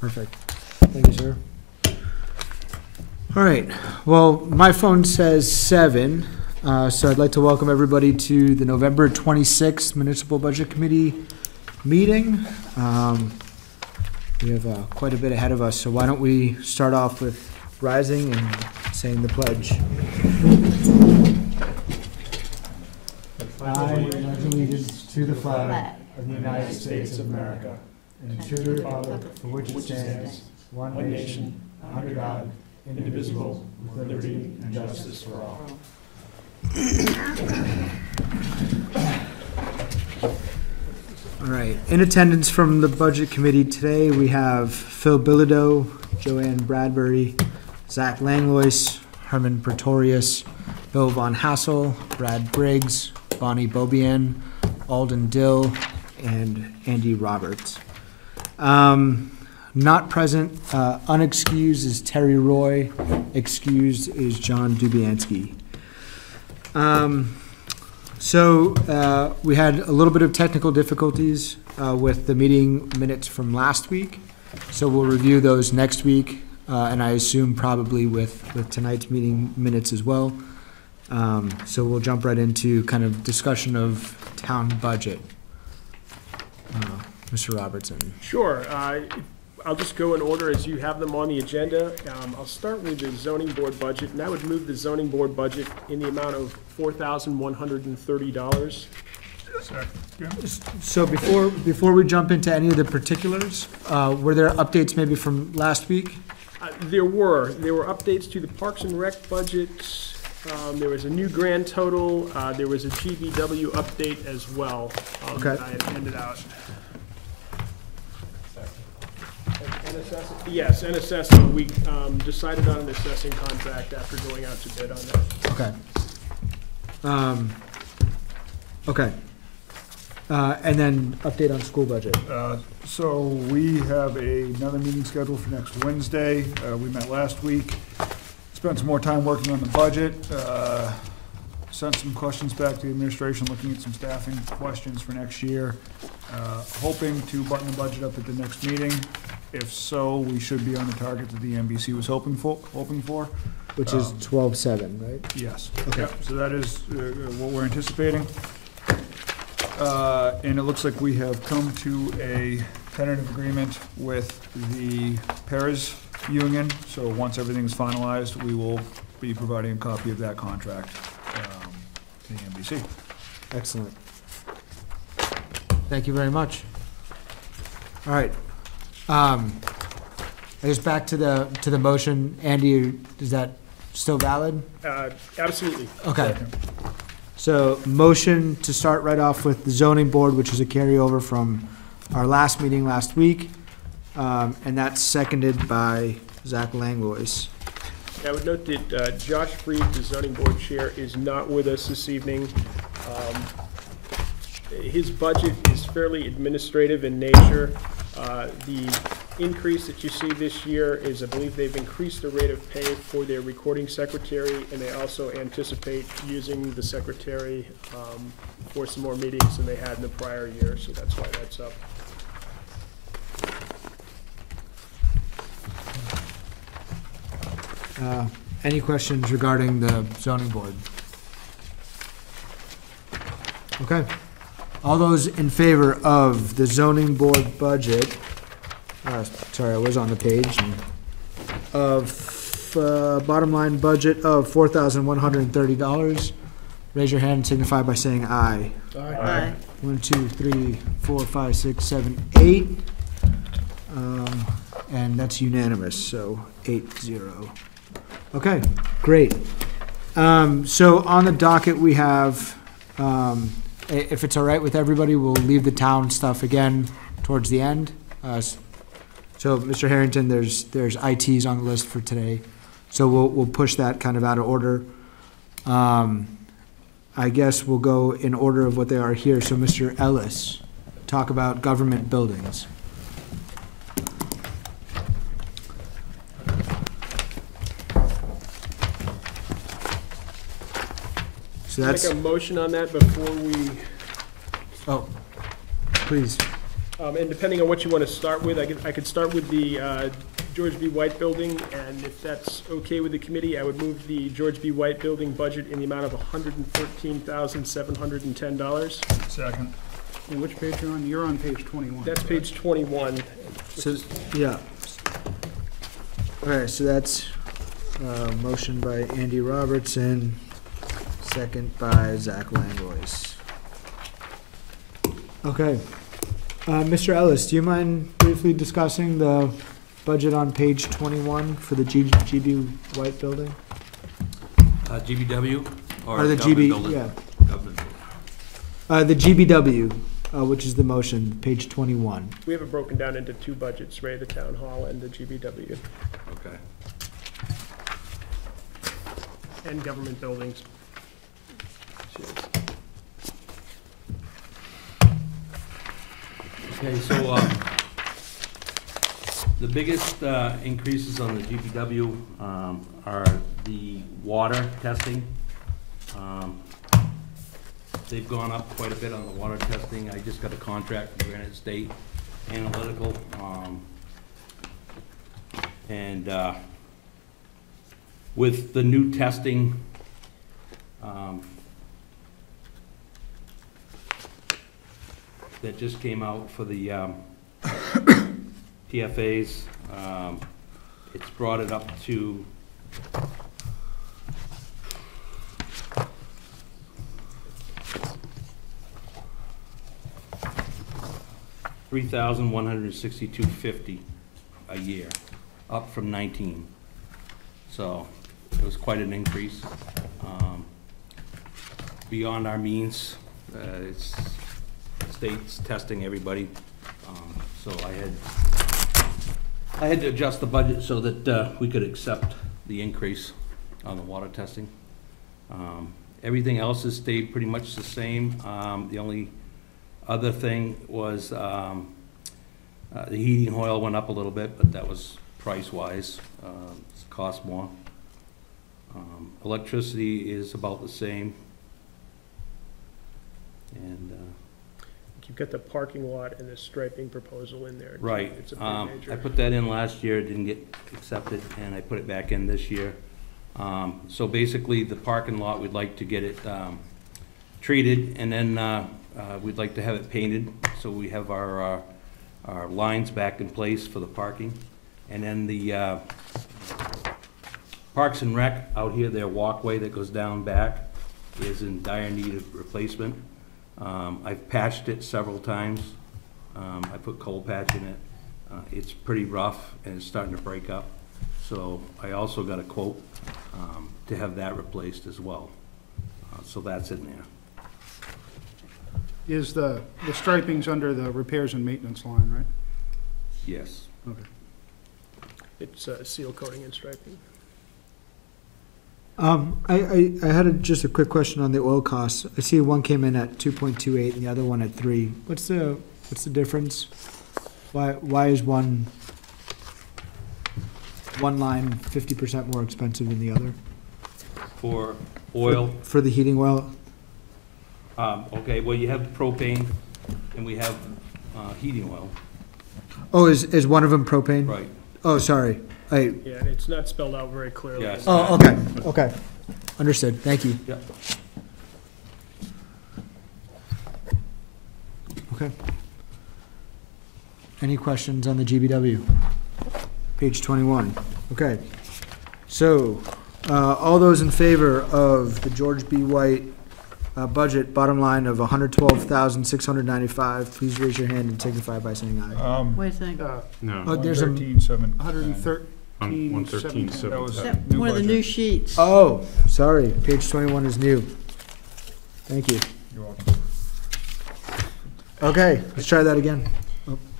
Perfect. Thank you, sir. All right. Well, my phone says 7, so I'd like to welcome everybody to the November 26th Municipal Budget Committee meeting. We have quite a bit ahead of us, so why don't we start off with rising and saying the pledge. I pledge allegiance to the flag of the United States of America and to the republic for which it stands, one nation, under God, indivisible, with liberty and justice for all. All right. In attendance from the Budget Committee today, we have Phil Bilodeau, Joanne Bradbury, Zach Langlois, Herman Pretorius, Bill Von Hassel, Brad Briggs, Bonnie Bobian, Alden Dill, and Andy Roberts. Not present, unexcused is Terry Roy, excused is John Dubiansky. So we had a little bit of technical difficulties with the meeting minutes from last week, so we'll review those next week, and I assume probably with tonight's meeting minutes as well. So we'll jump right into kind of discussion of town budget. Mr. Robertson. Sure. I'll just go in order as you have them on the agenda. I'll start with the zoning board budget, and I would move the zoning board budget in the amount of $4,130. So before we jump into any of the particulars, were there updates maybe from last week? There were updates to the Parks and Rec budget. There was a new grand total. There was a GVW update as well that I had handed out. Yes, and assessing. We decided on an assessing contract after going out to bid on that. Okay. And then update on school budget. So we have another meeting scheduled for next Wednesday. We met last week, spent some more time working on the budget, sent some questions back to the administration, looking at some staffing questions for next year, hoping to button the budget up at the next meeting. If so, we should be on the target that the NBC was hoping for. Which is 12/7, right? Yes. Okay. Yep. So that is what we're anticipating. And it looks like we have come to a tentative agreement with the Paras Union. So once everything's finalized, we will be providing a copy of that contract to the NBC. Excellent. Thank you very much. All right. I guess back to the motion. Andy, is that still valid? Absolutely. Okay. So motion to start right off with the zoning board, which is a carryover from our last meeting last week. And that's seconded by Zach Langlois. I would note that Josh Freed, the zoning board chair, is not with us this evening. His budget is fairly administrative in nature. The increase that you see this year is, I believe they've increased the rate of pay for their recording secretary, and they also anticipate using the secretary for some more meetings than they had in the prior year, so that's why that's up. Any questions regarding the zoning board? Okay. All those in favor of the zoning board budget, sorry, I was on the page, of bottom line budget of $4,130, raise your hand and signify by saying aye. Aye. 1, 2, 3, 4, 5, 6, 7, 8. And that's unanimous, so 8-0. Okay, great. So on the docket we have, if it's all right with everybody, we'll leave the town stuff again towards the end. So Mr. Harrington, there's ITs on the list for today. So we'll push that kind of out of order. I guess we'll go in order of what they are here. So Mr. Ellis, talk about government buildings. So that's Make a motion on that before we. Oh, please. And depending on what you want to start with, I could start with the George B. White Building, and if that's okay with the committee, I would move the George B. White Building budget in the amount of $113,710. Second. And which page you're on? You're on page 21. That's page 21. So, yeah. Okay, so that's, motion by Andy Robertson, second by Zach Langlois. Okay. Mr. Ellis, do you mind briefly discussing the budget on page 21 for the GB White Building? GBW or Or the government GB, building? yeah. Government. The GBW, which is the motion, page 21. We have it broken down into two budgets, Ray, the town hall and the GBW, Okay. and government buildings. Okay, so, the biggest, increases on the GBW, are the water testing. They've gone up quite a bit on the water testing. I just got a contract from Granite State Analytical, and, with the new testing, that just came out for the PFAs. It's brought it up to $3,162.50 a year, up from 19. So it was quite an increase. Beyond our means. It's state's testing everybody, so I had to adjust the budget so that we could accept the increase on the water testing. Everything else has stayed pretty much the same. The only other thing was the heating oil went up a little bit, but that was price-wise. It cost more. Electricity is about the same. And You've got the parking lot and the striping proposal in there. right, It's a pretty major. I put that in last year, it didn't get accepted, and I put it back in this year. So basically, the parking lot, we'd like to get it treated, and then we'd like to have it painted, so we have our lines back in place for the parking. And then the Parks and Rec out here, their walkway that goes down back is in dire need of replacement. I've patched it several times. I put coal patch in it. It's pretty rough and it's starting to break up. So I also got a quote to have that replaced as well. So that's in there. Is the striping's under the repairs and maintenance line, right? Yes. Okay. It's seal coating and striping. I had just a quick question on the oil costs. I see one came in at 2.28 and the other one at 3. What's the difference? Why is one line 50% more expensive than the other? For oil, For the heating oil? okay, well, you have propane and we have heating oil. Oh, is one of them propane? Right. Oh, sorry. Yeah, and it's not spelled out very clearly. Yes. Oh, okay. Understood. Thank you. Yep. Okay. Any questions on the GBW? Page 21. Okay. So, all those in favor of the George B. White budget, bottom line of $112,695, please raise your hand and signify by saying aye. Wait a second. No, Oh, there's a, 113,700. 113, That was Yep, new one of the budget. new sheets. oh, sorry, page 21 is new. Thank you. You're welcome. Okay, let's try that again.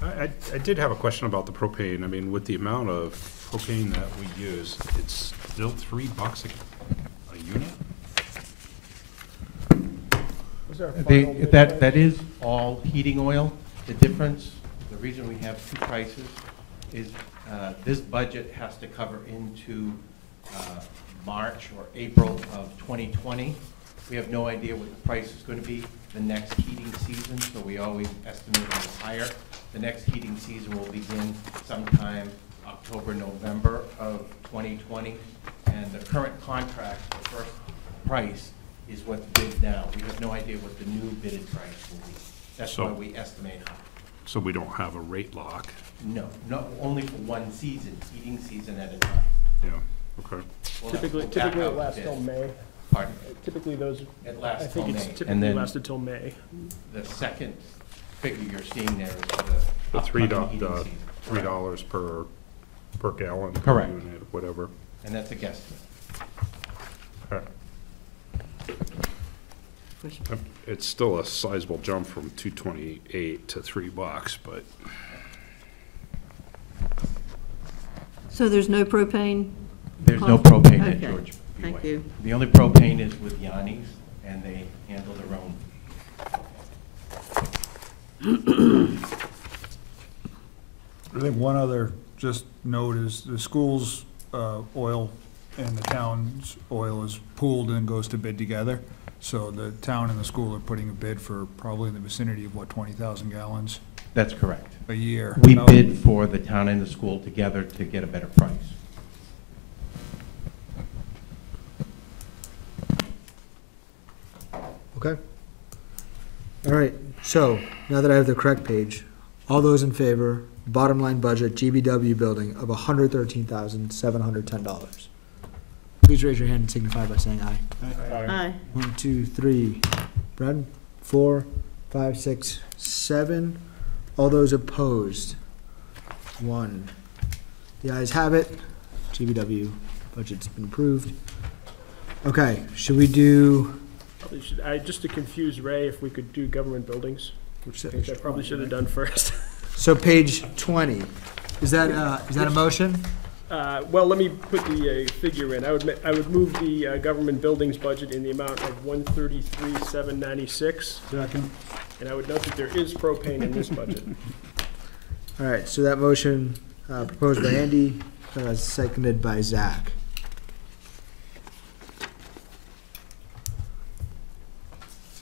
I did have a question about the propane. I mean, with the amount of propane that we use, it's still $3 a unit? Was there a final bid? That is all heating oil. The difference, the reason we have two prices is this budget has to cover into March or April of 2020. We have no idea what the price is going to be. the next heating season, so we always estimate it as higher. The next heating season will begin sometime October, November of 2020, and the current contract, the first price, is what's bid now. We have no idea what the new bidded price will be. That's So- why we estimate high. So we don't have a rate lock. No, only for one season, heating season at a time. Yeah, okay. We'll Typically, have to go back typically it out to lasts bid. till May. Pardon? Typically those, It I lasts till think May. it's And typically then lasted till May. the second figure you're seeing there is for the The upcoming heating season. $3 per gallon. per Correct. unit, Whatever. And that's a guesstimate. Okay. It's still a sizable jump from 228 to $3, but So there's no propane? There's no cost? propane at Okay, George Thank Buick. you. The only propane is with Yanni's, and they handle their own. I think one other just note is the school's oil and the town's oil is pooled and goes to bid together. So the town and the school are putting a bid for probably in the vicinity of, what, 20,000 gallons That's correct. a year. We Now, bid for the town and the school together to get a better price. Okay. All right, so now that I have the correct page, all those in favor, bottom line budget, GBW building of $113,710. Please raise your hand and signify by saying aye. Aye. 1, 2, 3. Brad? 4, 5, 6, 7. All those opposed? 1. The ayes have it. GBW budget's been approved. Okay, should we do? Probably should, just to confuse Ray, if we could do government buildings, which I think I probably should have done first. So page 20, is that a motion? Well, let me put the figure in. I would move the government buildings budget in the amount of 133,796. Second. And I would note that there is propane in this budget. All right, so that motion proposed by Andy, seconded by Zach.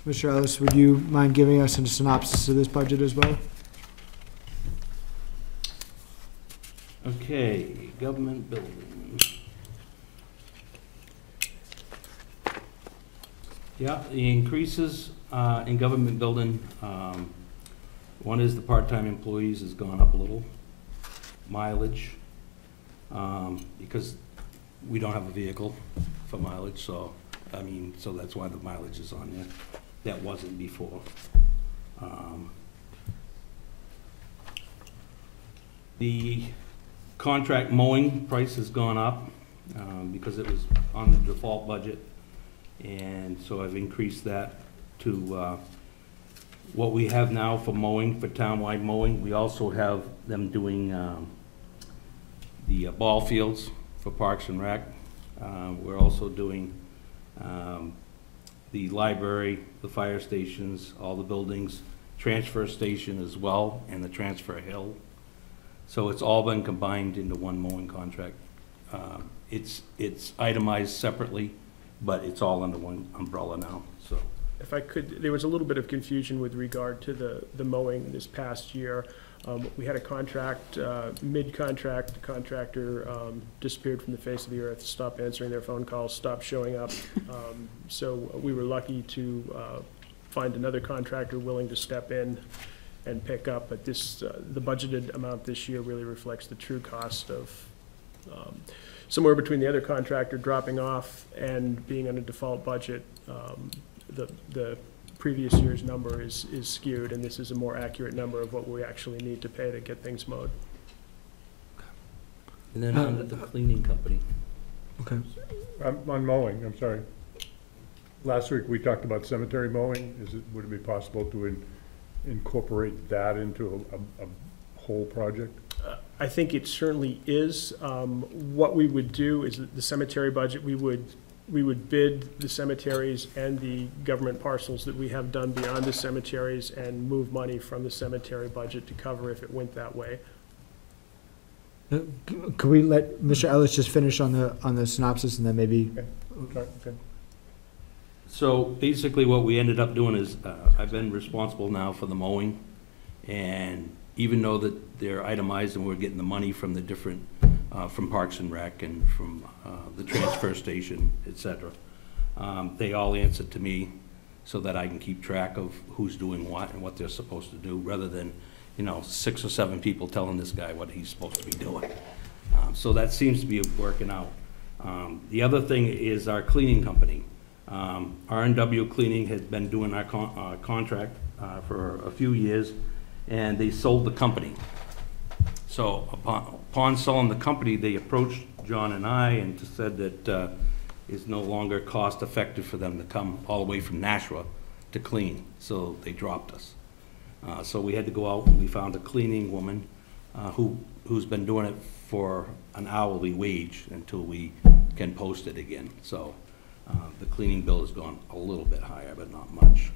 Mr. Ellis, would you mind giving us a synopsis of this budget as well? Okay, government building. Yeah, the increases in government building, one is the part-time employees has gone up a little. Mileage, because we don't have a vehicle for mileage, so, so that's why the mileage is on there. That wasn't before. The contract mowing price has gone up, because it was on the default budget. And so I've increased that to, what we have now for mowing, for townwide mowing. We also have them doing, the ball fields for Parks and Rec. We're also doing, the library, the fire stations, all the buildings, transfer station as well, and the transfer hill. So it's all been combined into one mowing contract. It's itemized separately, but it's all under one umbrella now, so. If I could, there was a little bit of confusion with regard to the mowing this past year. We had a contract, mid-contract, the contractor disappeared from the face of the earth, stopped answering their phone calls, stopped showing up. So we were lucky to find another contractor willing to step in and pick up, but this, the budgeted amount this year really reflects the true cost of somewhere between the other contractor dropping off and being on a default budget. The previous year's number is skewed, and this is a more accurate number of what we actually need to pay to get things mowed. And then under the cleaning company. Okay. On mowing, I'm sorry. Last week, we talked about cemetery mowing. Would it be possible to incorporate that into a whole project? I think it certainly is. What we would do is that the cemetery budget, we would bid the cemeteries and the government parcels that we have done beyond the cemeteries and move money from the cemetery budget to cover if it went that way. Could we let Mr. Ellis just finish on the synopsis and then maybe? Okay. So basically what we ended up doing is, I've been responsible now for the mowing, and even though that they're itemized and we're getting the money from the different, from Parks and Rec and from the transfer station, et cetera, they all answer to me so that I can keep track of who's doing what and what they're supposed to do, rather than, 6 or 7 people telling this guy what he's supposed to be doing. So that seems to be working out. The other thing is our cleaning company. R&W Cleaning had been doing our contract for a few years, and they sold the company. So upon selling the company, they approached John and I and said that it's no longer cost effective for them to come all the way from Nashua to clean, so they dropped us. So we had to go out and we found a cleaning woman who's been doing it for an hourly wage until we can post it again. So the cleaning bill has gone a little bit higher, but not much.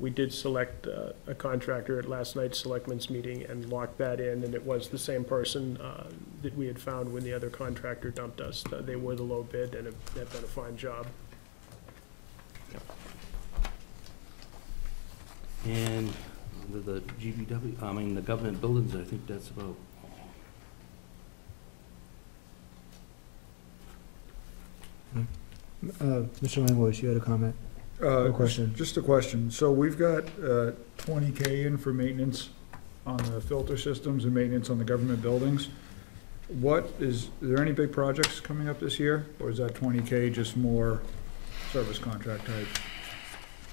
We did select a contractor at last night's selectmen's meeting and locked that in, and it was the same person that we had found when the other contractor dumped us. They were the low bid and have done a fine job. And the GBW, the government buildings, I think that's about. Mr. Langlois, you had a comment? A question. Just a question. So we've got $20K in for maintenance on the filter systems and maintenance on the government buildings. Are there any big projects coming up this year, or is that $20K just more service contract type?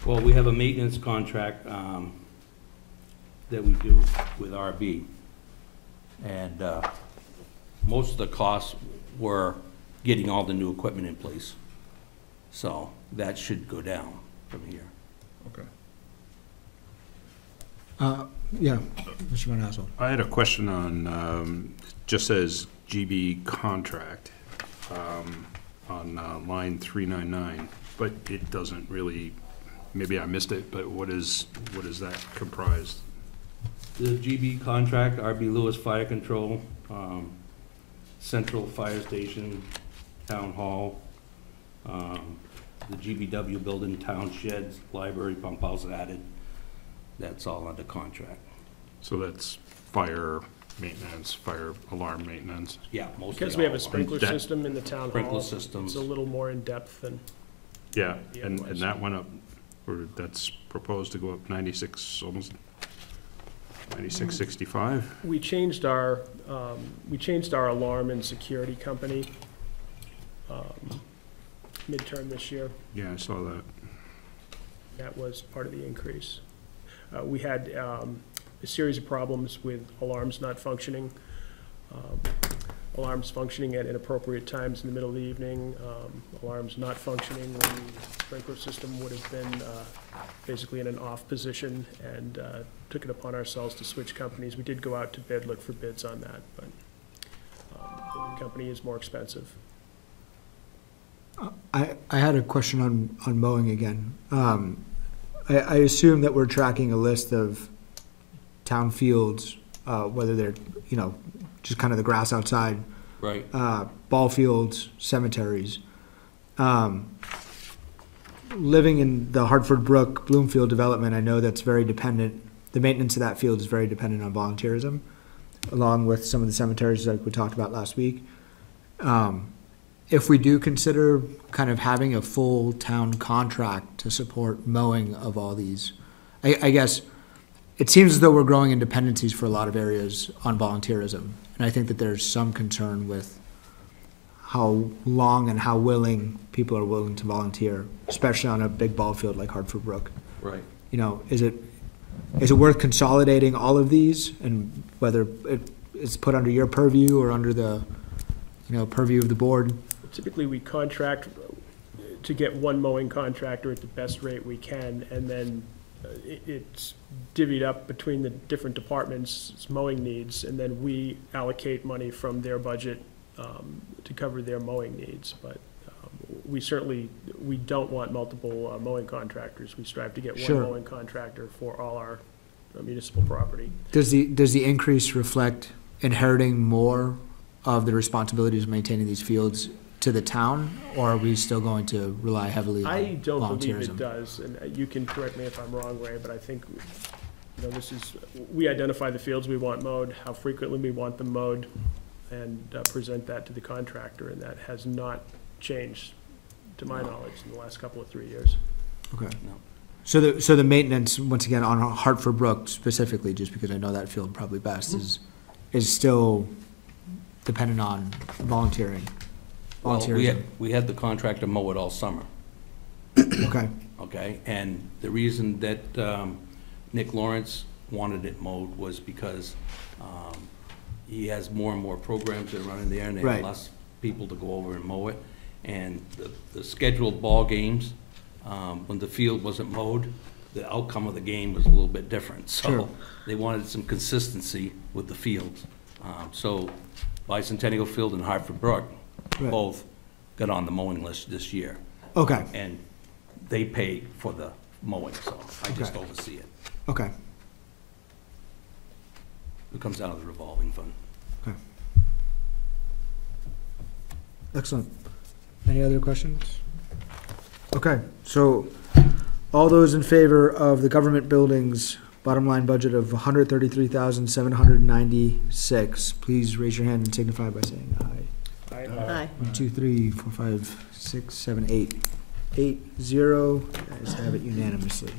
Well, we have a maintenance contract that we do with RB. And most of the costs were getting all the new equipment in place. So that should go down from here. Okay. Yeah, Mr. Van Asselt. I had a question on, just says GB contract on line 399, but it doesn't really, maybe I missed it, but what is that comprised? The GB contract, RB Lewis Fire Control, Central Fire Station, Town Hall, the GBW building, town sheds, library, pump house added. That's all under contract. So that's fire maintenance, fire alarm maintenance? Yeah, mostly. Because we have all a of them. sprinkler system in the town hall. Sprinkler systems. It's a little more in-depth than, Yeah, Yeah, and it was. that went up, or that's proposed to go up 96, almost 96.65? we changed our alarm and security company midterm this year. Yeah, I saw that. That was part of the increase. We had a series of problems with alarms not functioning, alarms functioning at inappropriate times in the middle of the evening, alarms not functioning when the sprinkler system would have been basically in an off position, and took it upon ourselves to switch companies. We did go out to bid, look for bids on that, but the new company is more expensive. I had a question on mowing again. I assume that we're tracking a list of town fields, whether they're, just kind of the grass outside, Right. ball fields, cemeteries. Living in the Hartford Brook Bloomfield development, I know that's very dependent, the maintenance of that field is very dependent on volunteerism, along with some of the cemeteries like we talked about last week. If we do consider kind of having a full town contract to support mowing of all these, I guess it seems as though we're growing in dependencies for a lot of areas on volunteerism. And I think that there's some concern with how long and how willing people are willing to volunteer, especially on a big ball field like Hartford Brook. Right. Is it worth consolidating all of these, and whether it's put under your purview or under the, purview of the board? Typically, we contract to get one mowing contractor at the best rate we can, and then it's divvied up between the different departments' mowing needs, and then we allocate money from their budget to cover their mowing needs. But we don't want multiple mowing contractors. We strive to get one Sure. mowing contractor for all our municipal property. Does the increase reflect inheriting more of the responsibilities of maintaining these fields to the town, or are we still going to rely heavily on I don't believe volunteerism? it does, and you can correct me if I'm wrong, Ray, but I think, you know, this is, we identify the fields we want mowed, how frequently we want them mowed, and present that to the contractor, and that has not changed, to my knowledge, in the last couple of 3 years. Okay. No. So the maintenance, once again, on Hartford Brook specifically, just because I know that field probably best, is still dependent on volunteering. Well, Volunteerism. we had the contractor mow it all summer, Okay, okay? And the reason that Nick Lawrence wanted it mowed was because he has more and more programs that are running there, and they Right. have less people to go over and mow it. And the scheduled ball games, when the field wasn't mowed, the outcome of the game was a little bit different. Sure. So they wanted some consistency with the fields. So Bicentennial Field and Hartford Brook Right. both got on the mowing list this year. okay, And they pay for the mowing, so I just Okay. oversee it. okay, It comes out of the revolving fund. okay. Excellent. Any other questions? Okay, so all those in favor of the government buildings bottom line budget of 133,796, please raise your hand and signify by saying aye. Aye. 1, 2, 3, 4, 5, 6, 7, 8. 8, 0, guys have it unanimously.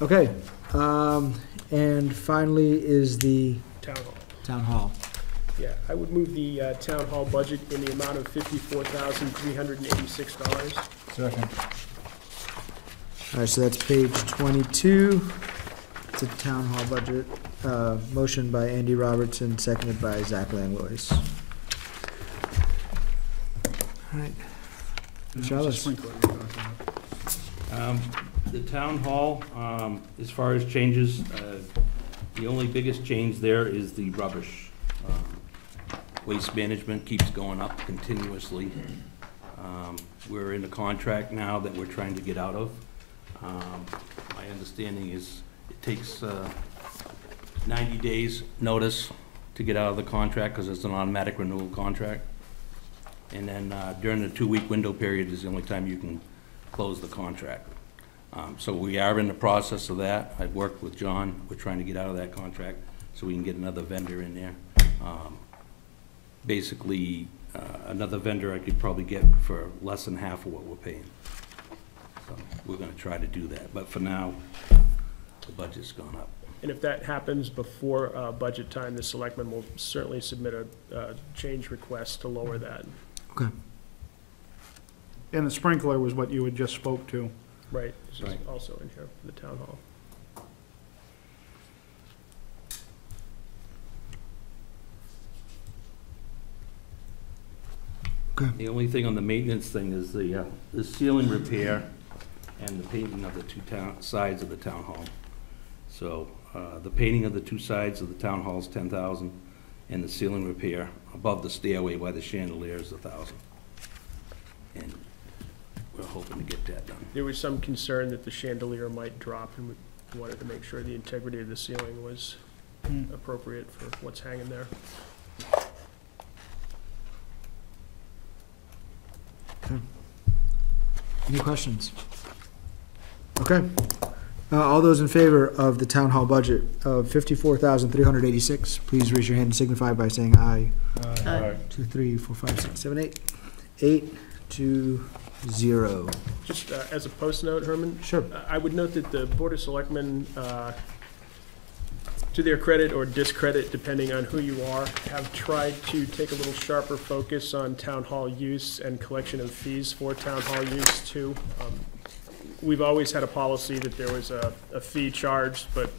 Okay, and finally is the Town hall. town hall. Yeah, I would move the town hall budget in the amount of $54,386. Second. All right, so that's page 22. It's a town hall budget. Motion by Andy Robertson, seconded by Zach Langlois. All right. It's Mr. a Ellis. sprinkler you're talking about. The town hall, as far as changes, the only biggest change there is the rubbish. Waste management keeps going up continuously. We're in a contract now that we're trying to get out of. My understanding is it takes 90 days notice to get out of the contract because it's an automatic renewal contract. And then during the 2-week window period is the only time you can close the contract. So we are in the process of that. I've worked with John. We're trying to get out of that contract so we can get another vendor in there. Basically, another vendor I could probably get for less than half of what we're paying. So we're gonna try to do that. But for now, the budget's gone up. And if that happens before budget time, the selectmen will certainly submit a change request to lower that. Okay. And the sprinkler was what you had just spoke to. Right, this is Right. also in here for the town hall. Okay. The only thing on the maintenance thing is the ceiling repair and the painting of the two sides of the town hall. So, the painting of the two sides of the town hall is 10,000, and the ceiling repair above the stairway by the chandelier is 1,000. And we're hoping to get that done. There was some concern that the chandelier might drop, and we wanted to make sure the integrity of the ceiling was appropriate for what's hanging there. Any questions? Okay. All those in favor of the town hall budget of 54,386, please raise your hand and signify by saying aye. Aye. 2, 3, 4, 5, 6, 7, 8. 8 to 0. Just as a post note, Herman, Sure. I would note that the Board of Selectmen, to their credit or discredit, depending on who you are, have tried to take a little sharper focus on town hall use and collection of fees for town hall use too. We've always had a policy that there was a fee charged, but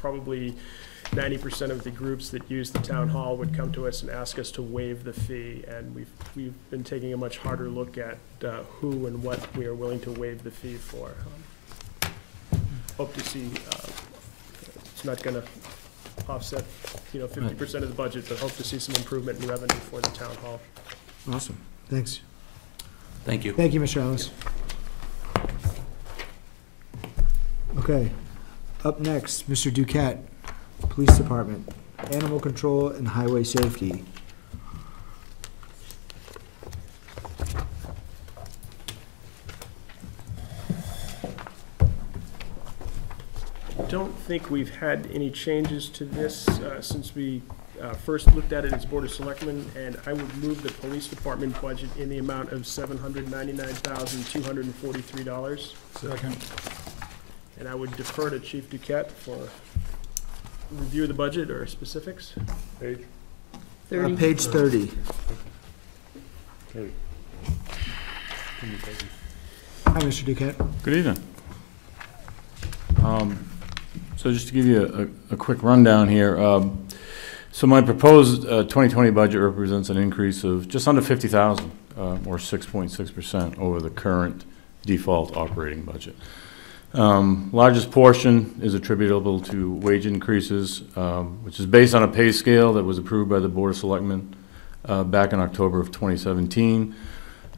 probably 90% of the groups that use the town hall would come to us and ask us to waive the fee, and we've been taking a much harder look at who and what we are willing to waive the fee for. Hope to see, it's not gonna offset, 50% of the budget, but hope to see some improvement in revenue for the town hall. Awesome. Thanks. Thank you. Thank you, Mr. Ellis. Okay. Up next, Mr. Duquette, Police Department, Animal Control and Highway Safety. think we've had any changes to this since we first looked at it as Board of Selectmen, and I would move the police department budget in the amount of $799,243. Second. And I would defer to Chief Duquette for review of the budget or specifics. Page? 30. Page 30. Hey. Hi, Mr. Duquette. Good evening. So just to give you a quick rundown here, so my proposed 2020 budget represents an increase of just under 50,000, or 6.6% over the current default operating budget. Largest portion is attributable to wage increases, which is based on a pay scale that was approved by the Board of Selectmen back in October of 2017.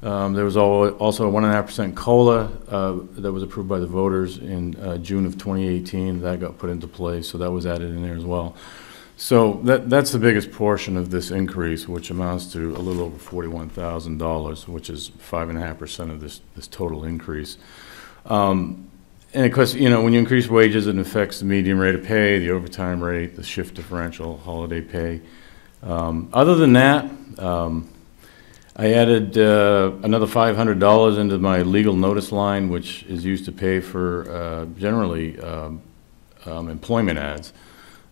There was also a 1.5% COLA that was approved by the voters in June of 2018. That got put into play, so that was added in there as well. So that's the biggest portion of this increase, which amounts to a little over $41,000, which is 5.5% of this total increase. And of course, you know, when you increase wages, it affects the median rate of pay, the overtime rate, the shift differential, holiday pay. Other than that, I added another $500 into my legal notice line, which is used to pay for generally employment ads.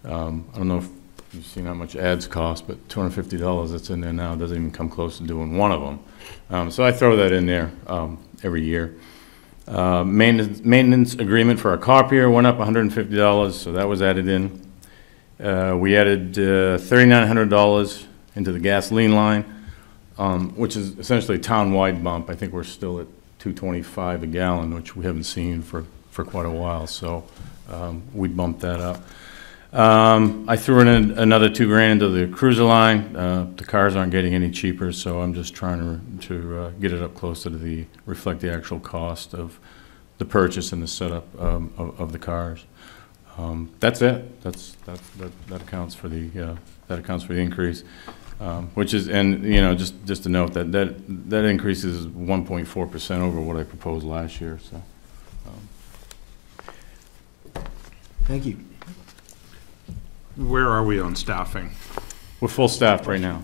I don't know if you've seen how much ads cost, but $250 that's in there now doesn't even come close to doing one of them. So I throw that in there every year. Maintenance agreement for our copier went up $150, so that was added in. We added $3,900 into the gasoline line, which is essentially a town-wide bump. I think we're still at $2.25 a gallon, which we haven't seen for quite a while, so we bumped that up. I threw in another $2,000 into the cruiser line. The cars aren't getting any cheaper, so I'm just trying to get it up closer to reflect the actual cost of the purchase and the setup of the cars. That's it. That accounts for the increase. Which is, and you know, just to note that increase is 1.4% over what I proposed last year. So, Thank you. Where are we on staffing? we're full staffed right now,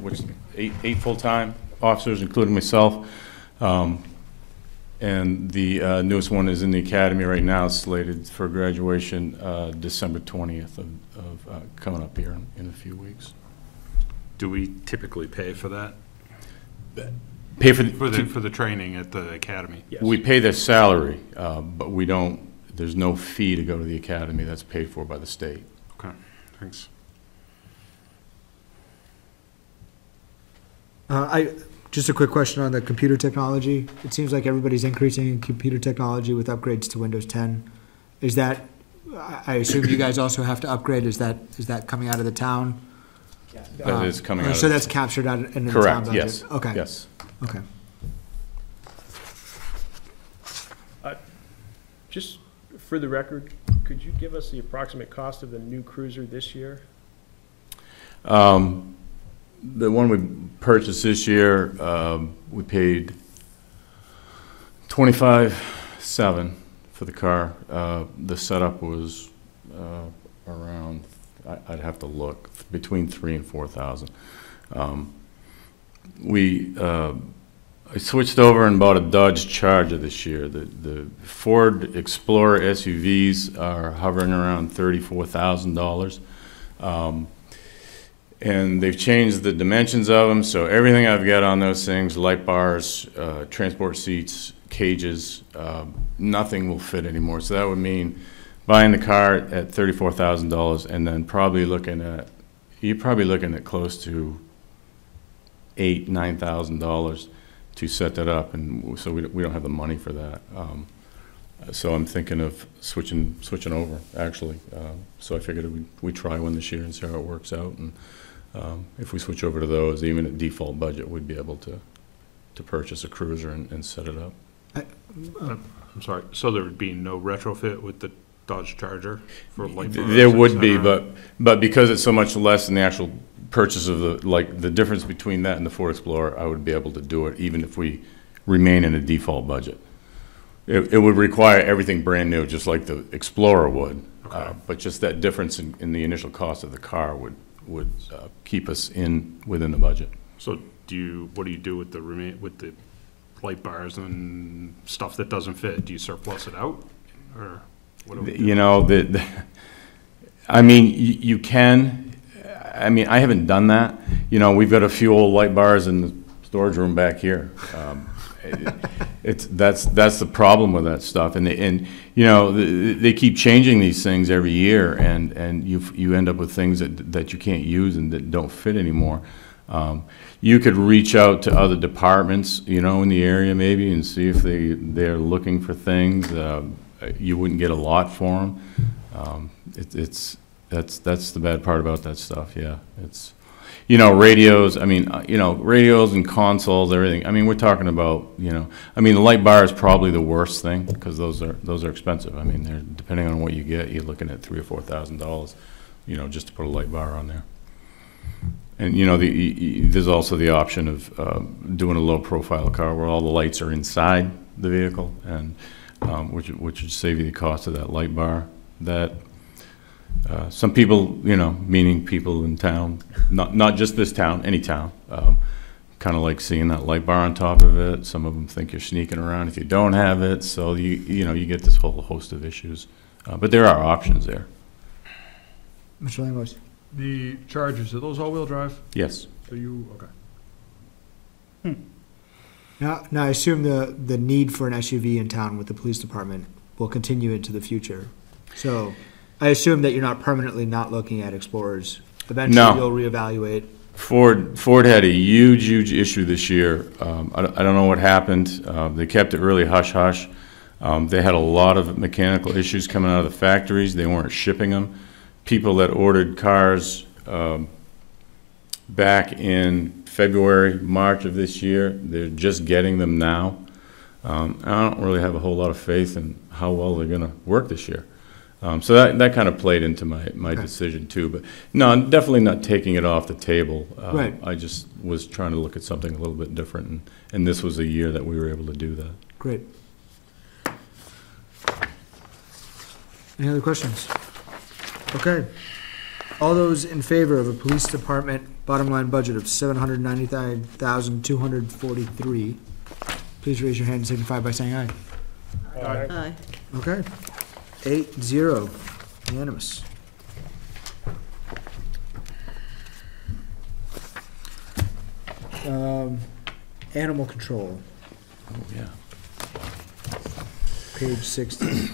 which eight full-time officers, including myself. And the newest one is in the academy right now, slated for graduation December 20th of coming up here in a few weeks. Do we typically pay for that? Pay for the training at the academy? Yes. We pay their salary, but we don't. There's no fee to go to the academy. That's paid for by the state. Okay, thanks. Just a quick question on the computer technology. It seems like everybody's increasing in computer technology with upgrades to Windows 10. Is that, I assume you guys also have to upgrade, is that coming out of the town? That is coming out. So that's captured out in the town Correct, budget? yes. Okay. Yes. Okay. Just for the record, could you give us the approximate cost of the new cruiser this year? The one we purchased this year, we paid $25,700 for the car. The setup was around, I'd have to look, between $3,000 and $4,000. I switched over and bought a Dodge Charger this year. The Ford Explorer SUVs are hovering around $34,000. And they've changed the dimensions of them, so everything I've got on those things, light bars, transport seats, cages, nothing will fit anymore. So that would mean buying the car at $34,000 and then you're probably looking at close to $8,000, $9,000 to set that up, and so we don't have the money for that. So I'm thinking of switching over, actually. So I figured we'd try one this year and see how it works out. And if we switch over to those, even at default budget, we'd be able to purchase a cruiser and set it up. I'm sorry, so there would be no retrofit with the Dodge Charger for light bars, There would be, etc.? but because it's so much less than the actual purchase of the difference between that and the Ford Explorer, I would be able to do it even if we remain in a default budget. It would require everything brand new, just like the Explorer would. Okay. But just that difference in the initial cost of the car would keep us within the budget. So what do you do with with the light bars and stuff that doesn't fit? Do you surplus it out, or what do we do? You know, I mean, you can, I mean, I haven't done that. You know, we've got a few old light bars in the storage room back here. That's the problem with that stuff. And you know, they keep changing these things every year, and you end up with things that you can't use and that don't fit anymore. You could reach out to other departments, you know, in the area maybe, and see if they're looking for things. You wouldn't get a lot for them. That's the bad part about that stuff. Yeah, it's, you know, radios. I mean, you know, radios and consoles, everything. I mean, we're talking about, you know, I mean, the light bar is probably the worst thing because those are expensive. I mean, they're, depending on what you get, you're looking at $3,000 or $4,000, you know, just to put a light bar on there. And, you know, there's also the option of doing a low-profile car where all the lights are inside the vehicle, and which would save you the cost of that light bar. That some people, you know, meaning people in town, not just this town, any town, kind of like seeing that light bar on top of it. Some of them think you're sneaking around if you don't have it. So you know, you get this whole host of issues. But there are options there. Mr. Langlois? The Chargers, are those all-wheel drive? Yes. So okay. Now I assume the need for an SUV in town with the police department will continue into the future. So I assume that you're not permanently not looking at Explorers. Eventually No. you'll reevaluate. Ford had a huge issue this year. I don't know what happened. They kept it really hush-hush. They had a lot of mechanical issues coming out of the factories. They weren't shipping them. People that ordered cars back in February, March of this year, they're just getting them now. I don't really have a whole lot of faith in how well they're going to work this year. So that kind of played into my decision too. But no, I'm definitely not taking it off the table. Right. I just was trying to look at something a little bit different, and this was a year that we were able to do that. Great. Any other questions? Okay. All those in favor of a police department bottom line budget of $799,243, please raise your hand and signify by saying aye. Aye. Okay. 8-0, unanimous. Animal control, Oh, yeah. page 60.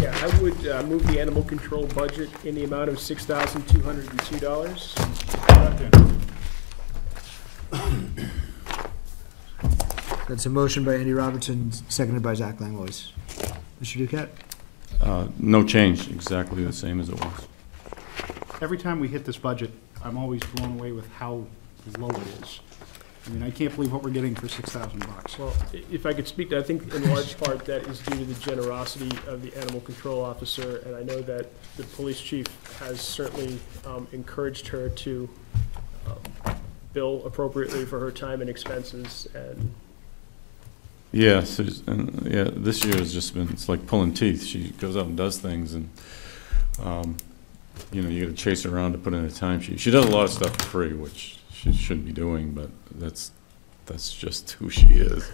Yeah, I would move the animal control budget in the amount of $6,202. That's a motion by Andy Robertson, seconded by Zach Langlois. Mr. Duquette? No change, exactly the same as it was. Every time we hit this budget, I'm always blown away with how low it is. I mean, I can't believe what we're getting for $6,000. Well, if I could speak, I think in large part that is due to the generosity of the animal control officer, and I know that the police chief has certainly encouraged her to bill appropriately for her time and expenses, and Yes, yeah, this year has just been, it's like pulling teeth. She goes out and does things, and, you know, you gotta chase her around to put in a timesheet. She does a lot of stuff for free, which she shouldn't be doing, but that's just who she is.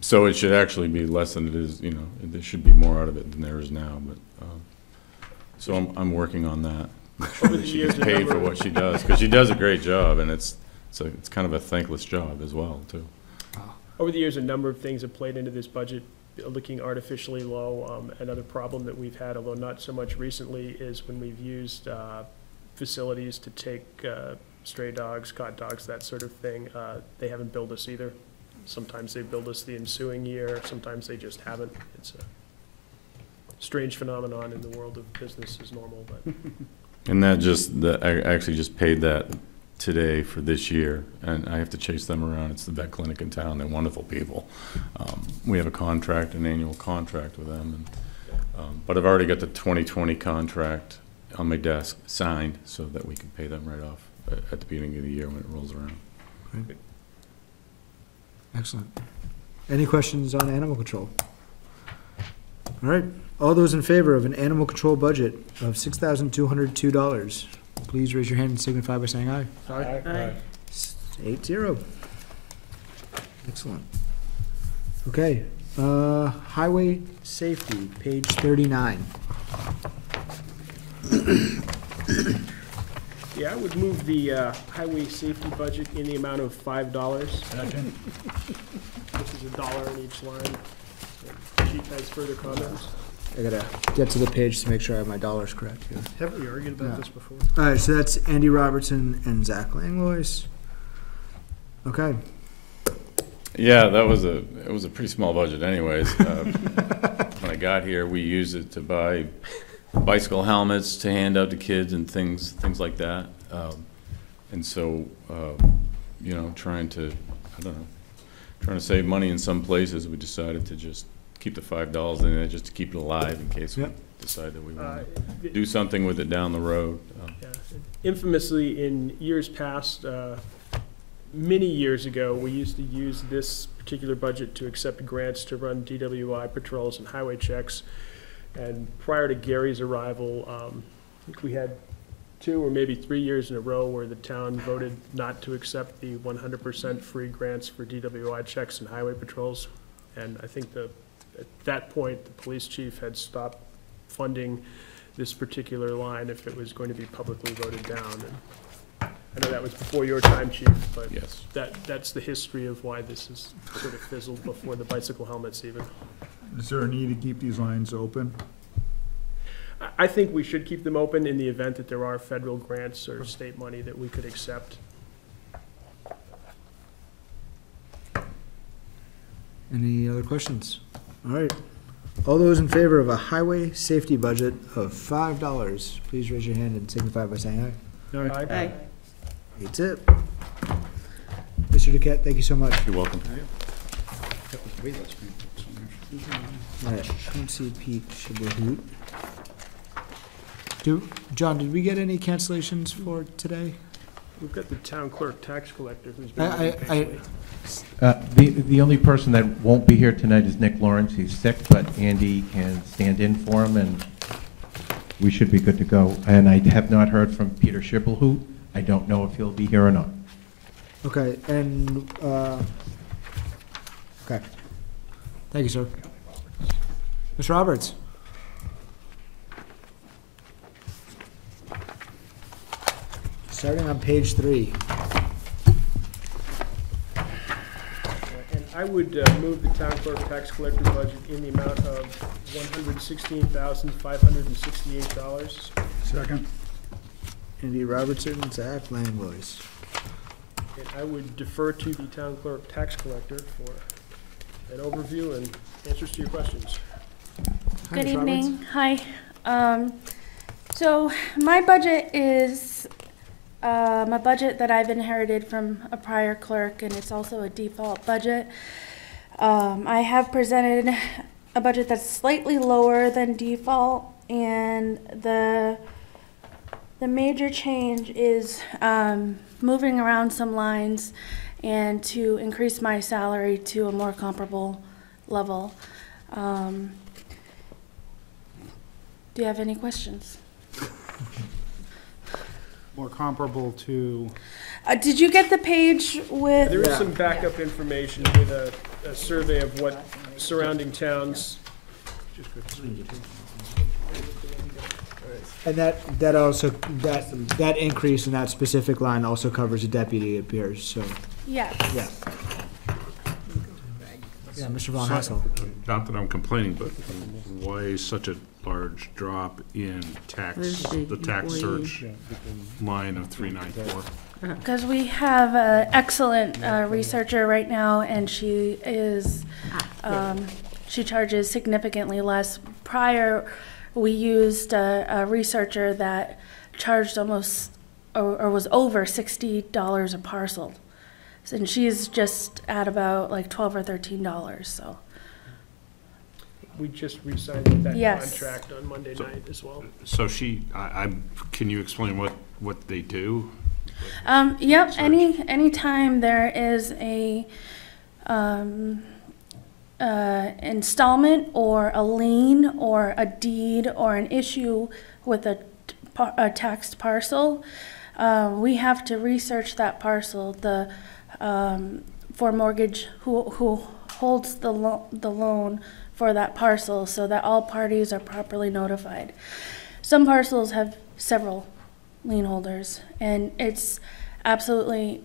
So it should actually be less than it is, you know, there should be more out of it than there is now, but, so I'm working on that. Make sure Over that the she years, gets a paid number for of- what she does, because she does a great job, and it's kind of a thankless job as well, too. over the years, a number of things have played into this budget, looking artificially low. Another problem that we've had, although not so much recently, is when we've used facilities to take stray dogs, caught dogs, that sort of thing. They haven't billed us either. Sometimes they billed us the ensuing year, sometimes they just haven't. It's a strange phenomenon in the world of business as normal, but And I actually just paid that today for this year, and I have to chase them around. It's the vet clinic in town. They're wonderful people. We have a contract, an annual contract with them, and, but I've already got the 2020 contract on my desk signed so that we can pay them right off at the beginning of the year when it rolls around. Excellent. Any questions on animal control? All right, all those in favor of an animal control budget of $6,202, please raise your hand and signify by saying aye. Aye. 8-0. Excellent. Okay, highway safety, page 39. Yeah, I would move the highway safety budget in the amount of $5. This is $1 in each line. Chief has further comments. I gotta get to the page to make sure I have my dollars correct here. Haven't we argued Yeah. about this before? All right, so that's Andy Robertson and Zach Langlois. Okay, Yeah, it was a pretty small budget anyways. When I got here, we used it to buy bicycle helmets to hand out to kids and things like that. And so, you know, trying to save money in some places, we decided to just keep the $5 in there just to keep it alive in case we Yep. decide that we want to do something with it down the road. Yeah. Infamously, in years past, many years ago, we used to use this particular budget to accept grants to run DWI patrols and highway checks. And prior to Gary's arrival, I think we had 2 or maybe 3 years in a row where the town voted not to accept the 100% free grants for DWI checks and highway patrols. And I think at that point, the police chief had stopped funding this particular line if it was going to be publicly voted down. And I know that was before your time, chief, but Yes. that's the history of why this is sort of fizzled before the bicycle helmets even. Is there a need to keep these lines open? I think we should keep them open in the event that there are federal grants or state money that we could accept. any other questions? All right, all those in favor of a highway safety budget of $5, please raise your hand and signify by saying aye. Aye. That's it. Mr. Duquette, thank you so much. You're welcome. All right, I don't see Pete Shabahoot. John, did we get any cancellations for today? We've got the town clerk tax collector who's been I- waiting I- patiently. The only person that won't be here tonight is Nick Lawrence. He's sick, but Andy can stand in for him, and we should be good to go. And I have not heard from Peter Schibelhoot. I don't know if he'll be here or not. Okay, and, okay. Thank you, sir. Ms. Roberts? Starting on page 3. And I would move the town clerk tax collector budget in the amount of $116,568. Second. Andy Robertson, Zach Langlois. And I would defer to the town clerk tax collector for an overview and answers to your questions. Hi, Good Ms. Roberts. evening. Hi. So my budget is a budget that I've inherited from a prior clerk, and it's also a default budget. I have presented a budget that's slightly lower than default, and the major change is moving around some lines and to increase my salary to a more comparable level. Do you have any questions? More comparable to, Did you get the page with? There is Yeah. some backup information with a survey of what surrounding towns. And that also, that increase in that specific line also covers a deputy, it appears, so, Yes. yeah. Yeah, Mr. Von Hassel. Not that I'm complaining, but why such a large drop in tax, the tax surge line of 394? Because we have an excellent researcher right now, and she is, she charges significantly less. Prior, we used a researcher that charged almost, or was over $60 a parcel. And she's just at about like $12 or $13, so. We just re-signed that Yes. contract on Monday night as well. So can you explain what they do? Yep, anytime there is a installment or a lien or a deed or an issue with a taxed parcel, we have to research that parcel, for mortgage, who holds the loan for that parcel, so that all parties are properly notified. Some parcels have several lien holders, and it's absolutely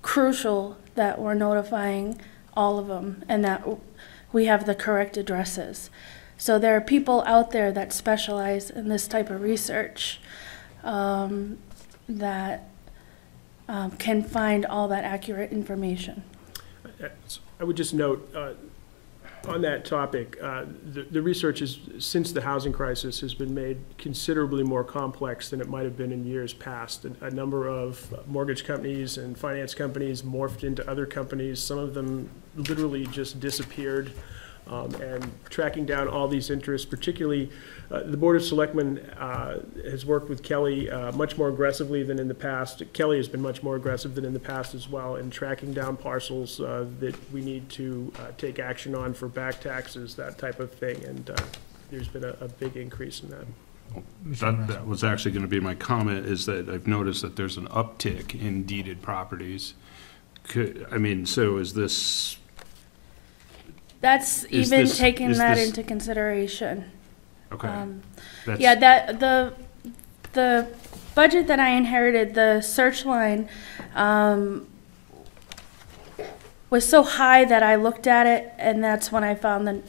crucial that we're notifying all of them and that we have the correct addresses. So there are people out there that specialize in this type of research that can find all that accurate information. I would just note, on that topic, the research is, since the housing crisis, has been made considerably more complex than it might have been in years past. A number of mortgage companies and finance companies morphed into other companies. Some of them literally just disappeared. And tracking down all these interests, particularly the Board of Selectmen has worked with Kelly much more aggressively than in the past. Kelly has been much more aggressive than in the past as well in tracking down parcels that we need to take action on for back taxes, that type of thing. And there's been a big increase in that. That was actually going to be my comment, is that I've noticed that there's an uptick in deeded properties. I mean, so is this... That's Is even this- taking is that this- into consideration. Okay. That's- Yeah, that the budget that I inherited, the search line, was so high that I looked at it, and that's when I found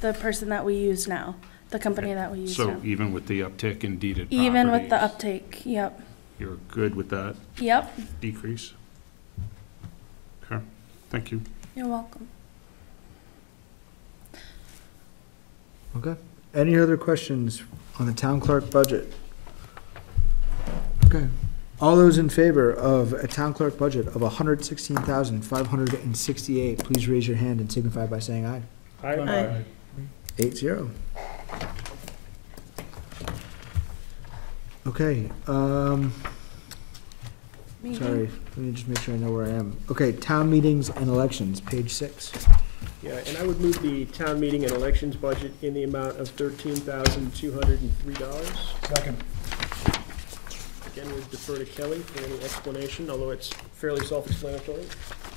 the person that we use now, the company that we use now. So even with the uptick in deeded properties? Even with the uptake, yep. You're good with that Yep, decrease? Okay, thank you. you're welcome. Okay. Any other questions on the town clerk budget? Okay. All those in favor of a town clerk budget of $116,568, please raise your hand and signify by saying aye. Aye. 8-0. Okay, sorry, let me just make sure I know where I am. Okay, town meetings and elections, page 6. Yeah, and I would move the town meeting and elections budget in the amount of $13,203. Second. Again, we defer to Kelly for any explanation, although it's fairly self-explanatory.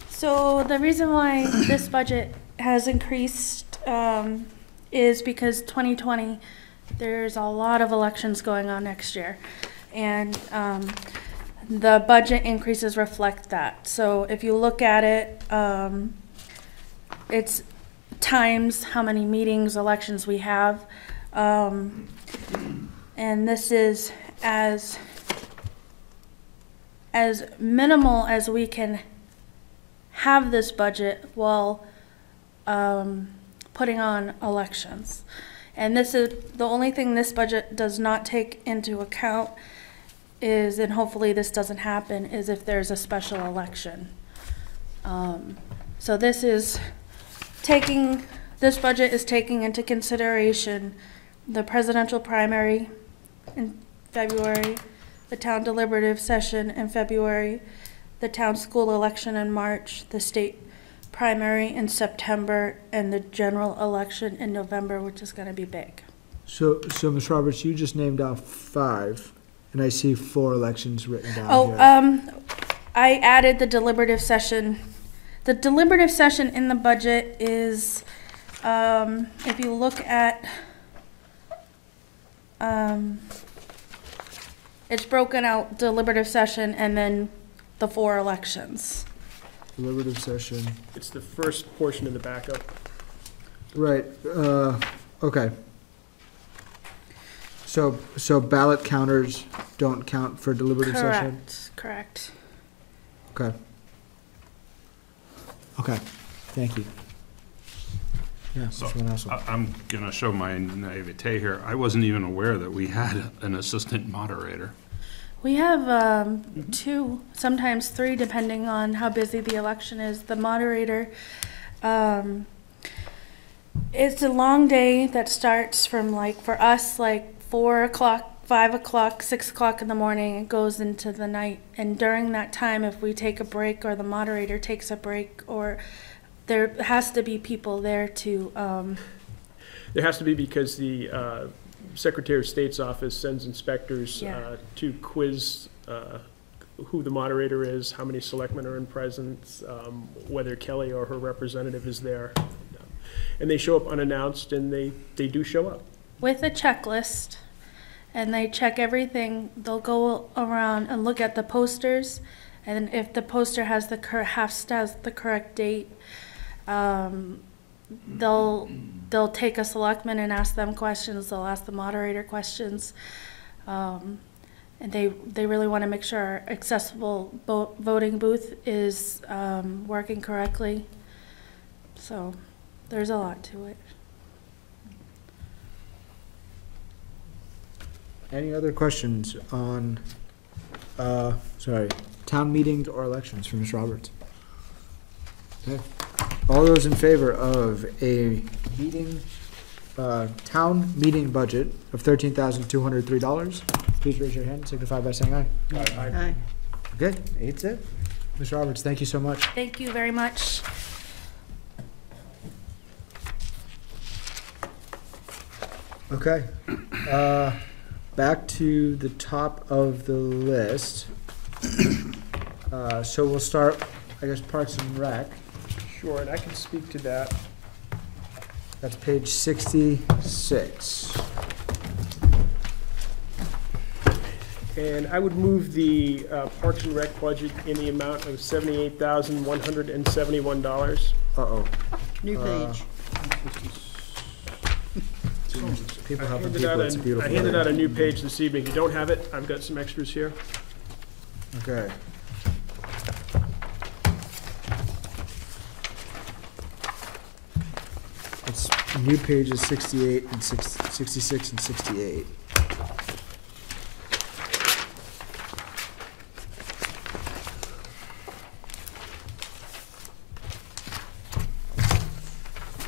So the reason why this budget has increased is because 2020, there's a lot of elections going on next year. And the budget increases reflect that. So if you look at it, it's times how many meetings, elections we have. And this is as minimal as we can have this budget while putting on elections. And this is the only thing this budget does not take into account is, and hopefully this doesn't happen, is if there's a special election. So this budget is taking into consideration the presidential primary in February, the town deliberative session in February, the town school election in March, the state primary in September, and the general election in November, which is gonna be big. So Ms. Roberts, you just named off 5, and I see 4 elections written down Oh, here. I added the deliberative session. The deliberative session in the budget is, if you look at, it's broken out deliberative session and then the 4 elections. Deliberative session, It's the first portion of the backup. right, okay. So ballot counters don't count for deliberative session? Correct. Okay. Okay, thank you. Yeah, So, someone else. I'm gonna show my naivete here. I wasn't even aware that we had an assistant moderator. We have 2, sometimes 3, depending on how busy the election is. The moderator, it's a long day that starts from, like, for us, like 4 o'clock, 5 o'clock, 6 o'clock in the morning. It goes into the night. And during that time, if we take a break or the moderator takes a break or there has to be people there to, There has to be, because the Secretary of State's office sends inspectors Yeah. to quiz who the moderator is, how many selectmen are in presence, whether Kelly or her representative is there. And they show up unannounced, and they do show up. with a checklist, and they check everything. They'll go around and look at the posters, and if the poster has the correct date, they'll take a selectman and ask them questions. They'll ask the moderator questions, and they really want to make sure our accessible voting booth is working correctly. So there's a lot to it. Any other questions on, town meetings or elections for Ms. Roberts? Okay. All those in favor of a town meeting budget of $13,203, please raise your hand, signify by saying aye. Aye. Okay, 8-0. Ms. Roberts, thank you so much. Thank you very much. Okay, back to the top of the list. So we'll start, I guess, Parks and Rec. Sure, and I can speak to that. That's page 66. And I would move the Parks and Rec budget in the amount of $78,171. Uh-oh. New page. People I helping handed people, out it's a beautiful. I handed day. out a new page this evening. If you don't have it, I've got some extras here. Okay. It's new pages 68 and 66 and 68.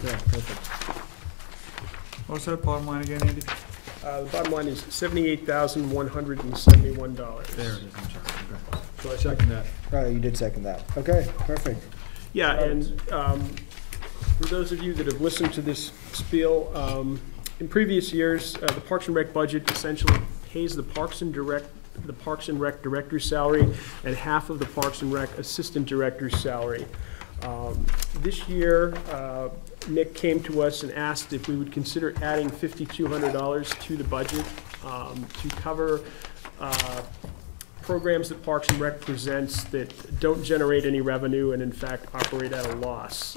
Yeah, perfect. What's that bottom line again, Andy? The bottom line is $78,171. There it is, I'm sorry, okay. So I second that. Oh, you did second that. Okay, perfect. Yeah, and for those of you that have listened to this spiel, in previous years, the Parks and Rec budget essentially pays the Parks and Rec director's salary and half of the Parks and Rec assistant director's salary. This year, Nick came to us and asked if we would consider adding $5,200 to the budget to cover programs that Parks and Rec presents that don't generate any revenue and in fact operate at a loss.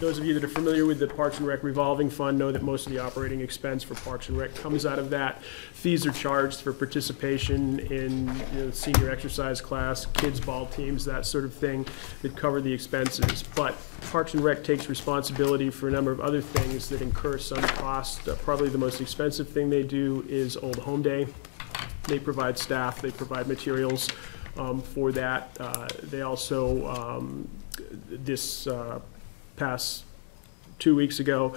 Those of you that are familiar with the Parks and Rec revolving fund know that most of the operating expense for Parks and Rec comes out of that. Fees are charged for participation in senior exercise class, kids' ball teams, that sort of thing that cover the expenses. But Parks and Rec takes responsibility for a number of other things that incur some cost. Probably the most expensive thing they do is Old Home Day. They provide staff, they provide materials for that. They also, this past 2 weeks ago,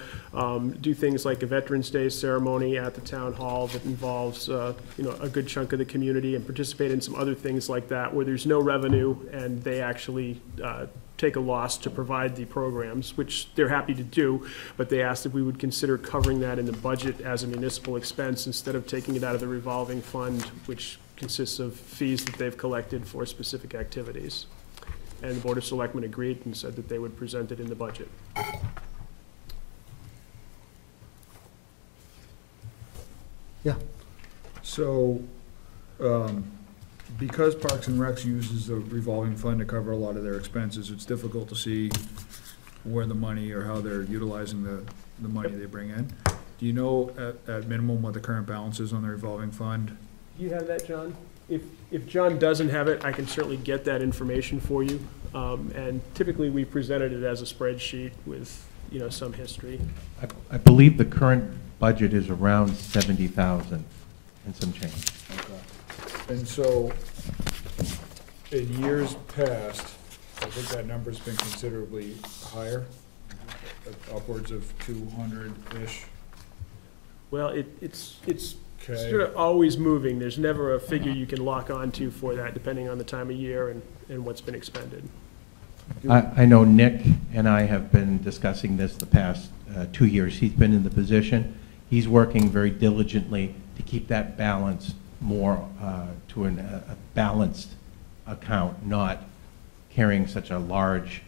do things like a Veterans Day ceremony at the town hall that involves a good chunk of the community, and participate in some other things like that where there's no revenue and they actually take a loss to provide the programs, which they're happy to do, but they asked if we would consider covering that in the budget as a municipal expense instead of taking it out of the revolving fund, which consists of fees that they've collected for specific activities. And the Board of Selectmen agreed and said that they would present it in the budget. Yeah. So, because Parks and Recs uses the revolving fund to cover a lot of their expenses, it's difficult to see where the money or how they're utilizing the money they bring in. Do you know at minimum what the current balance is on the revolving fund? Do you have that, John? If John doesn't have it, I can certainly get that information for you. And typically, we presented it as a spreadsheet with, some history. I believe the current budget is around 70,000 and some change. Okay. And so, in years past, I think that number's been considerably higher, upwards of 200-ish. Well, it's Okay. sort of always moving. There's never a figure you can lock onto for that, depending on the time of year and what's been expended. I know Nick and I have been discussing this the past 2 years. He's been in the position. He's working very diligently to keep that balance more to a balanced account, not carrying such a large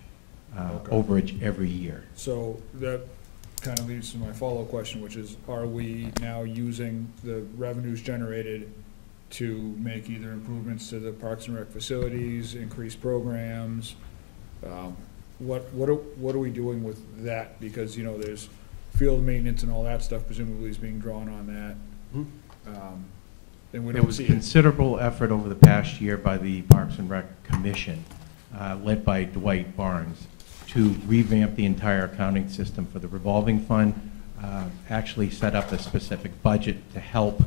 overage every year. So that kind of leads to my follow-up question, which is, are we now using the revenues generated to make either improvements to the Parks and Rec facilities, increase programs? What are we doing with that? Because, you know, there's field maintenance and all that stuff presumably is being drawn on that. And we There don't was see it. considerable effort over the past year by the Parks and Rec Commission, led by Dwight Barnes, to revamp the entire accounting system for the revolving fund, actually set up a specific budget to help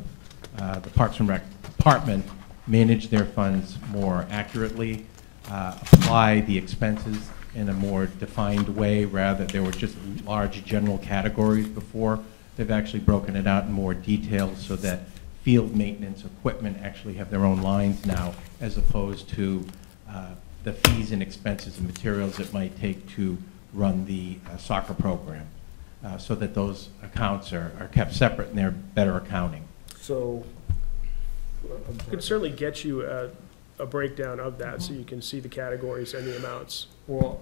the Parks and Rec Department manage their funds more accurately, apply the expenses in a more defined way, rather there were just large general categories before. They've actually broken it out in more detail so that field maintenance equipment actually have their own lines now, as opposed to the fees and expenses and materials it might take to run the soccer program, so that those accounts are kept separate and they're better accounting. So, Could certainly get you a breakdown of that, so you can see the categories and the amounts. well,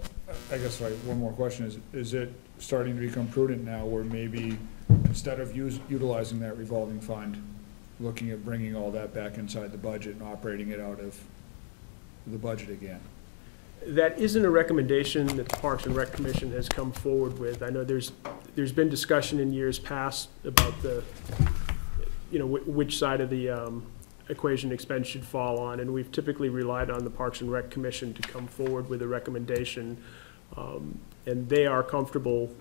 I guess like one more question is it starting to become prudent now where maybe instead of utilizing that revolving fund, looking at bringing all that back inside the budget and operating it out of the budget again? That isn't a recommendation that the Parks and Rec Commission has come forward with. I know there's been discussion in years past about the, you know, which side of the equation expense should fall on, and we've typically relied on the Parks and Rec Commission to come forward with a recommendation. And they are comfortable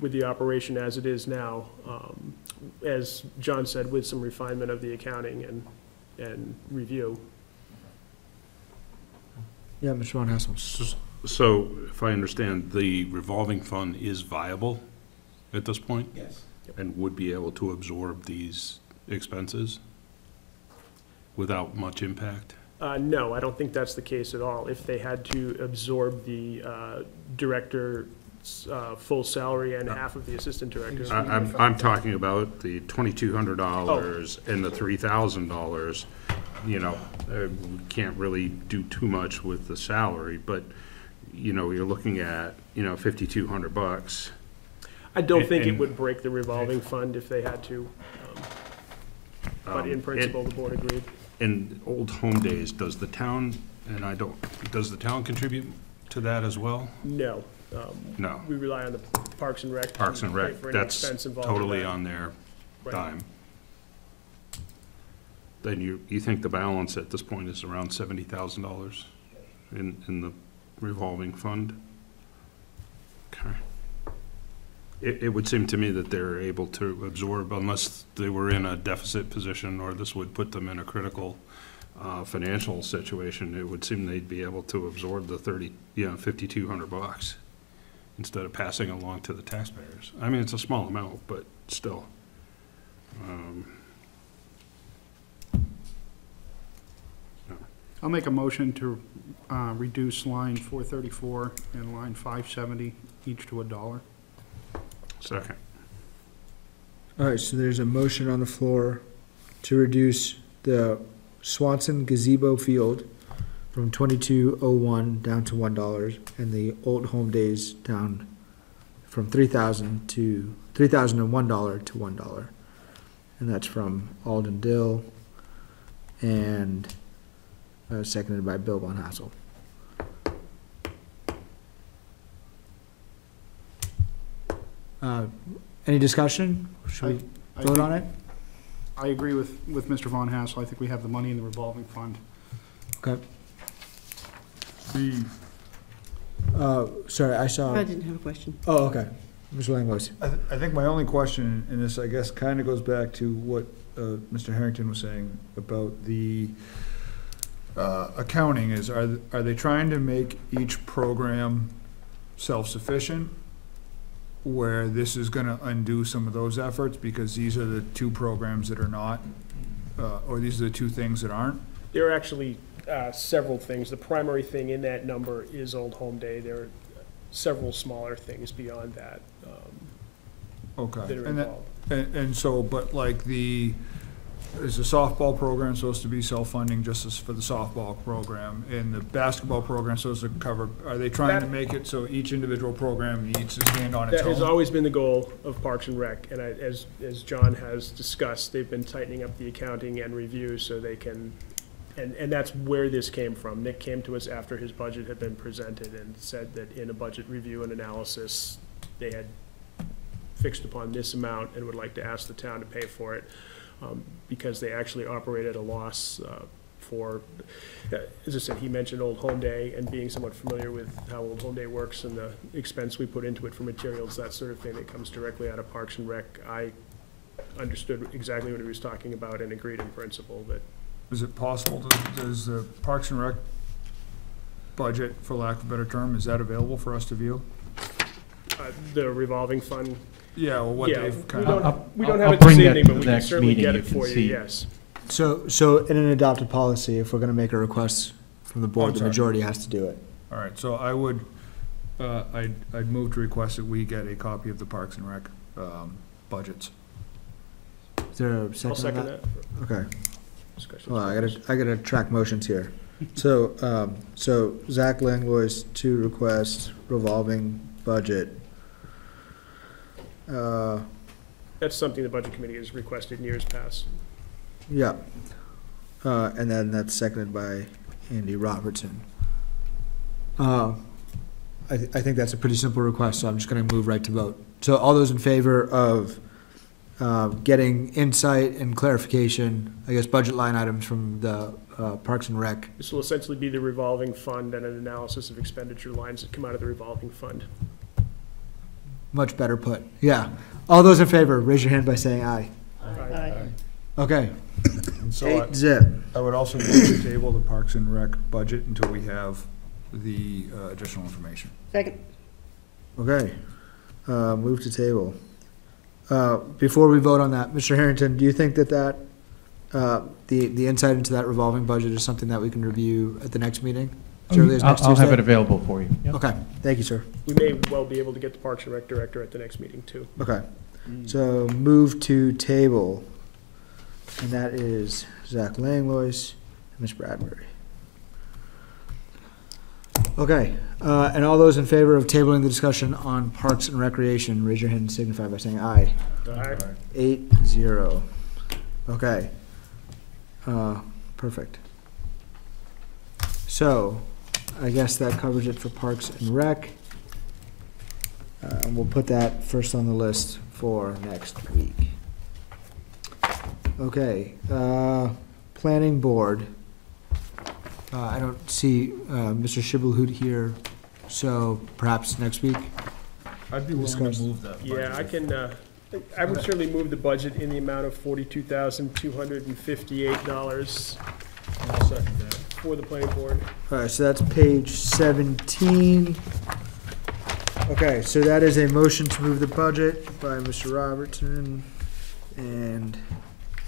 with the operation as it is now, as John said, with some refinement of the accounting and review. Yeah, Mr. Von Hassel. So if I understand, the revolving fund is viable at this point? Yes. And would be able to absorb these expenses without much impact? No, I don't think that's the case at all. If they had to absorb the director's full salary and half of the assistant director. I'm talking about the $2,200 and the $3,000. You know, we can't really do too much with the salary, but, you know, you're looking at, you know, $5,200. I don't think it And- would break the revolving fund if they had to. But in principle, the board agreed. In Old Home Days, does the town, does the town contribute to that as well? No. No. We rely on the Parks and Rec. Parks and to Rec, pay for any that's expense involved with totally that. on their Right. dime. Then you think the balance at this point is around $70,000 in the revolving fund? Okay. It would seem to me that they're able to absorb, unless they were in a deficit position or this would put them in a critical financial situation, it would seem they'd be able to absorb the $5,200 instead of passing along to the taxpayers. I mean, it's a small amount, but still. I'll make a motion to reduce line 434 and line 570, each to $1. Second. All right, so there's a motion on the floor to reduce the Swanson gazebo field from $22.01 down to $1, and the Old Home Days down from $3,001 to $1. And that's from Alden Dill and seconded by Bill Von Hassel. Any discussion? Should we vote on it? I agree with Mr. Von Hassel. I think we have the money in the revolving fund. Okay. Sorry, I saw. I didn't have a question. Oh, okay. Mr. Langlois. I think my only question in this, I guess, kind of goes back to what Mr. Harrington was saying about the accounting is, are they trying to make each program self-sufficient, where this is gonna undo some of those efforts, because these are the two programs that are not, or these are the two things that aren't? They're actually several things. The primary thing in that number is Old Home Day. There are several smaller things beyond that Okay. that are And that- involved. And so, but like is the softball program supposed to be self-funding just as for the softball program? And the basketball program supposed to cover, are they trying to That- make it so each individual program needs to stand on its That has own? always been the goal of Parks and Rec, and as John has discussed, they've been tightening up the accounting and review so they can, and that's where this came from. Nick came to us after his budget had been presented and said that in a budget review and analysis, they had fixed upon this amount and would like to ask the town to pay for it, because they actually operate at a loss for, as I said, he mentioned Old Home Day, and being somewhat familiar with how Old Home Day works and the expense we put into it for materials, that sort of thing that comes directly out of Parks and Rec. I understood exactly what he was talking about and agreed in principle that Is it possible, does the Parks and Rec budget, for lack of a better term, is that available for us to view? the revolving fund, Yeah, well, what yeah, they've kind we of, don't I'll have it this bring that evening, to but the we can next certainly meeting. get You it can for you, see. yes. So in an adopted policy, if we're gonna make a request from the board, the sorry. majority has to do it. all right, so I would, I'd move to request that we get a copy of the Parks and Rec, budgets. Is there a I'll second on second that? that. Okay. Discussion. Well, I gotta track motions here. So, so Zach Langlois to request revolving budget. That's something the budget committee has requested in years past. Yeah. And then that's seconded by Andy Robertson. I think that's a pretty simple request, so I'm just gonna move right to vote. So all those in favor of, getting insight and clarification, I guess, budget line items from the, Parks and Rec. This will essentially be the revolving fund and an analysis of expenditure lines that come out of the revolving fund. Much better put, yeah. All those in favor, raise your hand by saying aye. Aye. Okay, And so 8-0. I would also move to table the Parks and Rec budget until we have the additional information. Second. Okay, move to table. Before we vote on that, Mr. Harrington, do you think that the insight into that revolving budget is something that we can review at the next meeting? As early as next I'll have Tuesday? it available for you. Yep. Okay, thank you, sir. We may well be able to get the Parks and Rec director at the next meeting, too. Okay, so move to table, and that is Zach Langlois and Ms. Bradbury. Okay, and all those in favor of tabling the discussion on Parks and Recreation, raise your hand and signify by saying aye. Aye. 8-0. Okay. Perfect. So, I guess that covers it for Parks and Rec. And we'll put that first on the list for next week. Okay, Planning Board. I don't see Mr. Shibboleth here, so perhaps next week? I'd be willing to Discuss. move that budget. Yeah, I can, I would certainly move the budget in the amount of $42,258 I'll second that. for the planning board. All right, so that's page 17. Okay, so that is a motion to move the budget by Mr. Robertson, and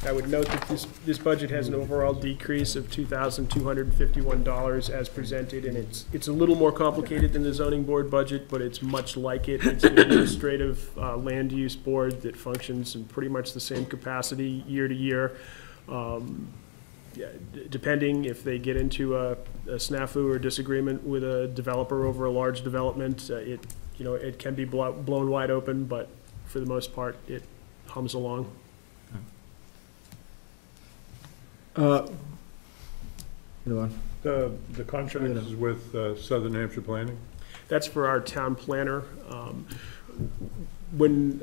I would note that this budget has an overall decrease of $2,251 as presented, and it's a little more complicated than the zoning board budget, but it's much like it. It's an administrative land use board that functions in pretty much the same capacity year to year. Yeah, depending if they get into a snafu or disagreement with a developer over a large development, it can be blown wide open, but for the most part, it hums along. Either one. The contract is with Southern Hampshire Planning? That's for our town planner. When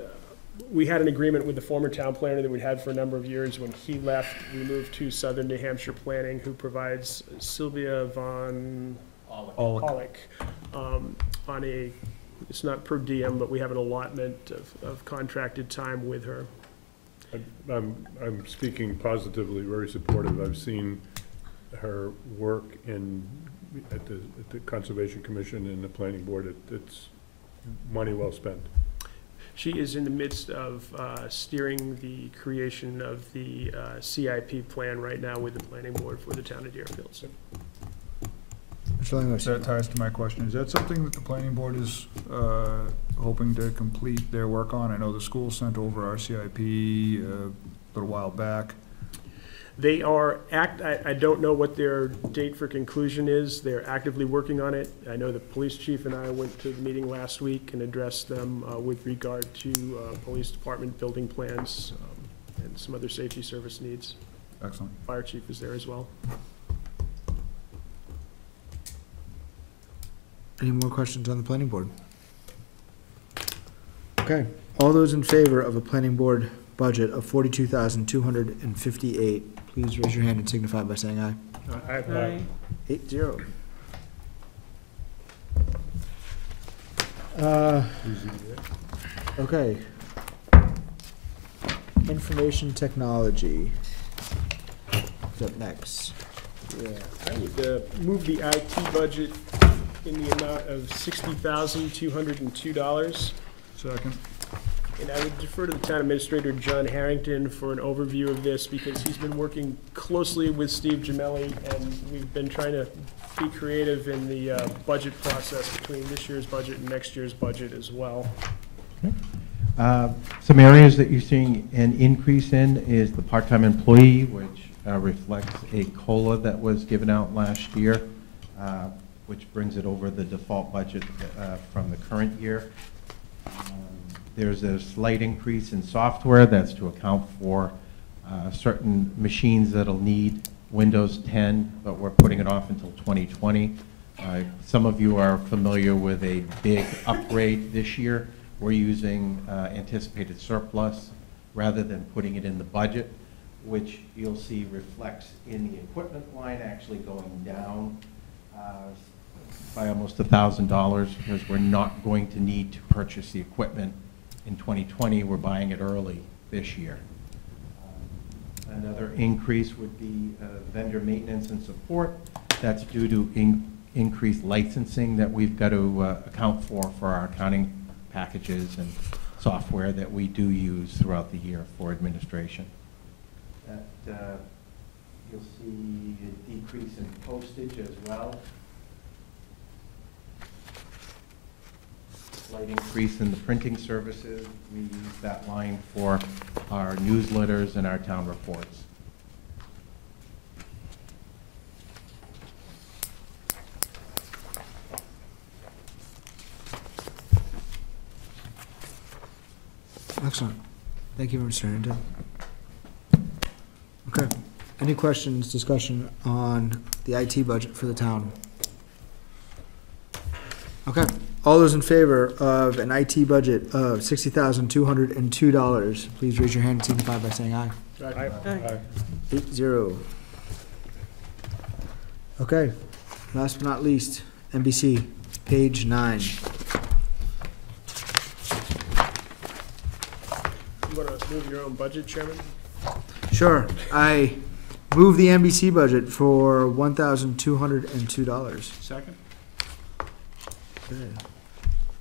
we had an agreement with the former town planner that we'd had for a number of years, when he left, we moved to Southern New Hampshire Planning, who provides Sylvia von Pollock on a, it's not per diem, but we have an allotment of contracted time with her. I'm speaking positively, very supportive. I've seen her work at the Conservation Commission and the Planning Board. It's money well spent. She is in the midst of steering the creation of the CIP plan right now with the planning board for the town of Deerfield. So Mr. Langlois? That ties to my question. Is that something that the planning board is hoping to complete their work on? I know the school sent over our CIP a little while back. they are I don't know what their date for conclusion is. They're actively working on it. I know the police chief and I went to the meeting last week and addressed them with regard to police department building plans and some other safety service needs. Excellent. Fire chief is there as well. Any more questions on the planning board? Okay, all those in favor of a planning board budget of $42,258, please raise your hand and signify by saying aye. Aye. 8-0. Okay. Information technology is up next. Yeah, I would move the IT budget in the amount of $60,202. Second. And I would defer to the town administrator, John Harrington, for an overview of this, because he's been working closely with Steve Gemelli, and we've been trying to be creative in the budget process between this year's budget and next year's budget as well. Some areas that you're seeing an increase in is the part-time employee, which reflects a COLA that was given out last year, which brings it over the default budget from the current year. There's a slight increase in software. That's to account for certain machines that'll need Windows 10, but we're putting it off until 2020. Some of you are familiar with a big upgrade this year. We're using anticipated surplus rather than putting it in the budget, which you'll see reflects in the equipment line actually going down by almost $1,000, because we're not going to need to purchase the equipment in 2020. We're buying it early this year. Another increase would be vendor maintenance and support. That's due to increased licensing that we've got to account for our accounting packages and software that we do use throughout the year for administration. That, you'll see a decrease in postage as well. Slight increase in the printing services. We use that line for our newsletters and our town reports. Excellent. Thank you, Mr. Harrington. Okay. Any questions, discussion on the IT budget for the town? Okay. All those in favor of an IT budget of $60,202, please raise your hand and signify by saying aye. Aye. 8-0. Okay. Last but not least, NBC, page 9. You want to move your own budget, Chairman? Sure. I move the NBC budget for $1,202. Second? Okay.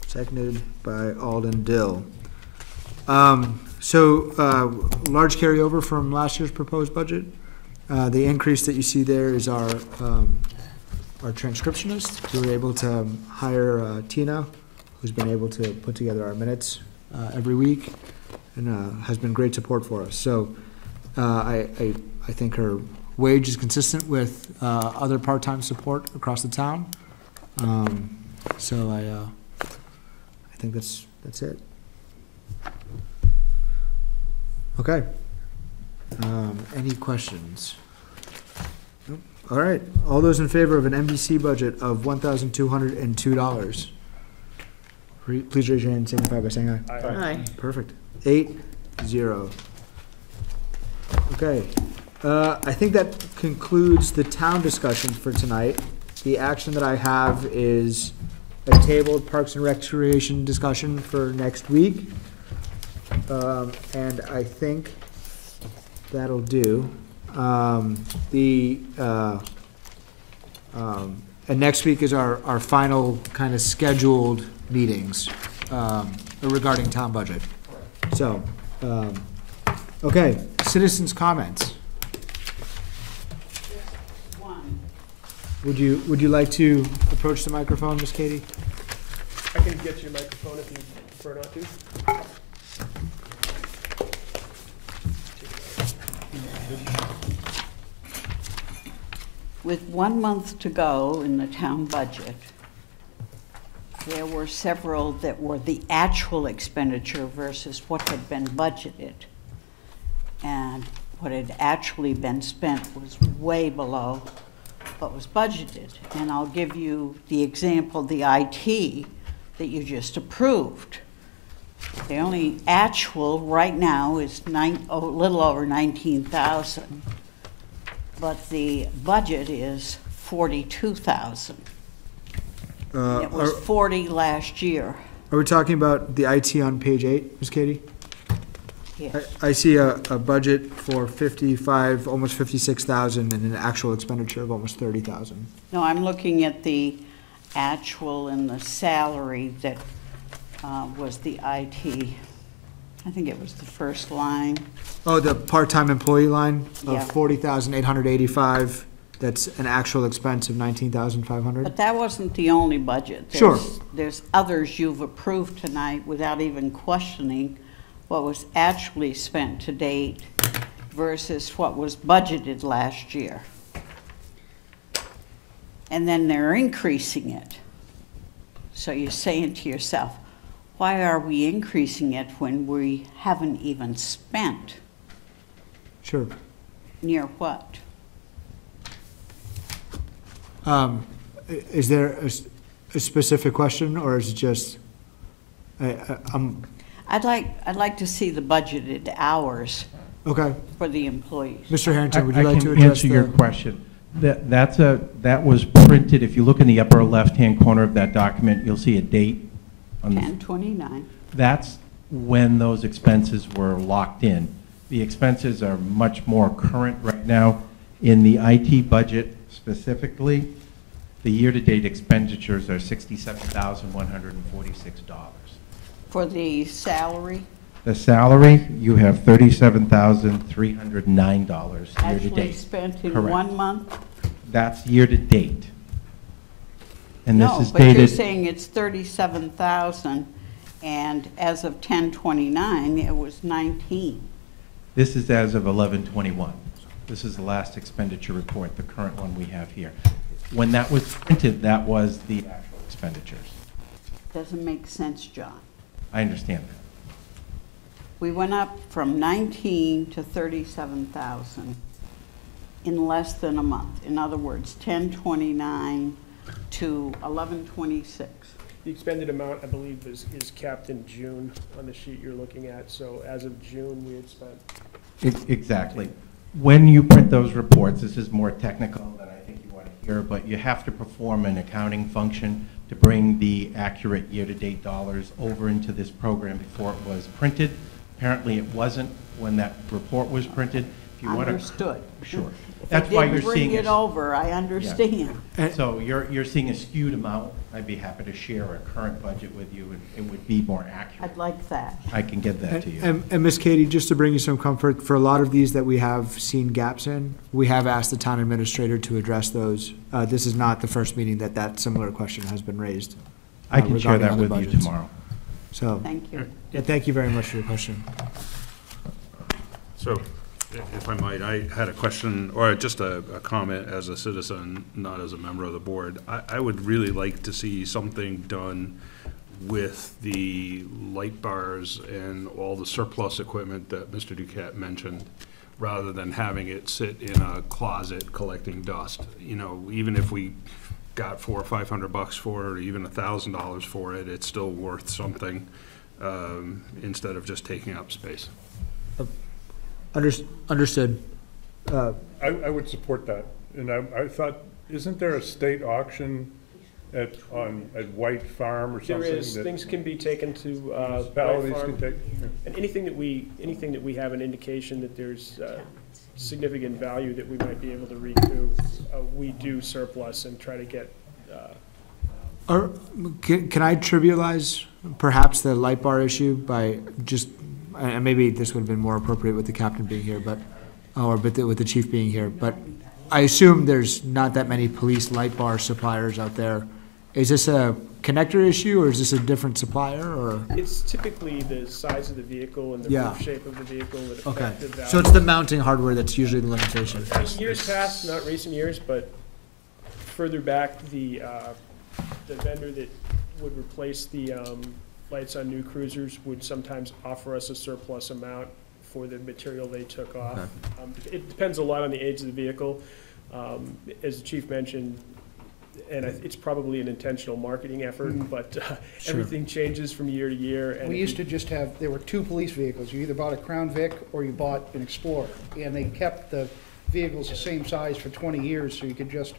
Seconded by Alden Dill. Large carryover from last year's proposed budget. The increase that you see there is our transcriptionist. We were able to hire Tina, who's been able to put together our minutes every week, and has been great support for us. So I think her wage is consistent with other part-time support across the town. So I think that's it. Okay. Any questions? Nope. All right. All those in favor of an NBC budget of $1,202, please raise your hand and signify by saying aye. Aye. Perfect. 8-0. Okay. I think that concludes the town discussion for tonight. The action that I have is a tabled Parks and Recreation discussion for next week. And I think that'll do. And next week is our final kind of scheduled meetings. regarding town budget. So, okay, citizens' comments. Would you like to approach the microphone, Ms. Katie? I can get you a microphone if you prefer not to. With 1 month to go in the town budget, there were several that were the actual expenditure versus what had been budgeted. And what had actually been spent was way below what was budgeted. And I'll give you the example, the IT that you just approved. The only actual right now is a little over 19,000, but the budget is 42,000. It was 40 last year. Are we talking about the IT on page 8, Ms. Katie? Yes. I see a budget for 55, almost 56,000, and an actual expenditure of almost 30,000. No, I'm looking at the actual and the salary that was the IT. I think it was the first line. Oh, the part-time employee line Yeah. of 40,885, that's an actual expense of 19,500? But that wasn't the only budget. Sure. There's others you've approved tonight without even questioning what was actually spent to date versus what was budgeted last year. And then they're increasing it. So you're saying to yourself, why are we increasing it when we haven't even spent? Sure. Near what? Is there a specific question, or is it just, I'd like to see the budgeted hours okay. for the employees. Mr. Harrington, would you I like to can address answer your the? question. That was printed, if you look in the upper left-hand corner of that document, you'll see a date on the 10/29. That's when those expenses were locked in. The expenses are much more current right now. In the IT budget specifically, the year-to-date expenditures are $67,146. For the salary, The salary, you have $37,309 actually year-to-date. spent in Correct. 1 month? That's year-to-date. And this No, is but you're dated, saying it's 37,000, and as of 10/29, it was 19. this is as of 11/21. This is the last expenditure report, the current one we have here. When that was printed, that was the actual expenditures. Doesn't make sense, John. I understand that. We went up from 19 to 37,000 in less than a month. In other words, 10/29 to 11/26. The expended amount, I believe, is capped in June on the sheet you're looking at, so as of June, we had spent. Exactly. When you print those reports, this is more technical than I think you want to hear, but you have to perform an accounting function to bring the accurate year-to-date dollars over into this program before it was printed. Apparently, it wasn't when that report was printed. If you want to, Understood. sure. If That's they why didn't you're seeing bring it it. over, I understand. So you're seeing a skewed amount. I'd be happy to share a current budget with you, and it would be more accurate. I'd like that. I can get that to you. And Ms. Katie, just to bring you some comfort, for a lot of these that we have seen gaps in, we have asked the town administrator to address those. This is not the first meeting that similar question has been raised. I can share regarding that other with you budgets. tomorrow. So, Thank you. yeah, thank you very much for your question. So, if I might, I had a question, or just a comment as a citizen, not as a member of the board. I would really like to see something done with the light bars and all the surplus equipment that Mr. Duquette mentioned, rather than having it sit in a closet collecting dust. You know, even if we got $400 or $500 for it, or even $1,000 for it, it's still worth something, instead of just taking up space. Understood. I would support that, and I thought, isn't there a state auction at White Farm or There something? is, that things can be taken to White municipalities Farm, can take? and anything that we have an indication that there's significant value that we might be able to recoup, we do surplus and try to get Or, can I trivialize perhaps the light bar issue by just, and maybe this would have been more appropriate with the captain being here, but, with the chief being here, but I assume there's not that many police light bar suppliers out there. Is this a connector issue, or is this a different supplier, or? It's typically the size of the vehicle and the Yeah. roof shape of the vehicle that Okay, affect the value. so it's the mounting hardware that's usually the limitation. In years past, not recent years, but further back, the vendor that would replace the lights on new cruisers would sometimes offer us a surplus amount for the material they took off. It depends a lot on the age of the vehicle. As the chief mentioned, and it's probably an intentional marketing effort, but everything changes from year to year. And We used to just have, there were two police vehicles. You either bought a Crown Vic or you bought an Explorer. And they kept the vehicles the same size for 20 years, so you could just,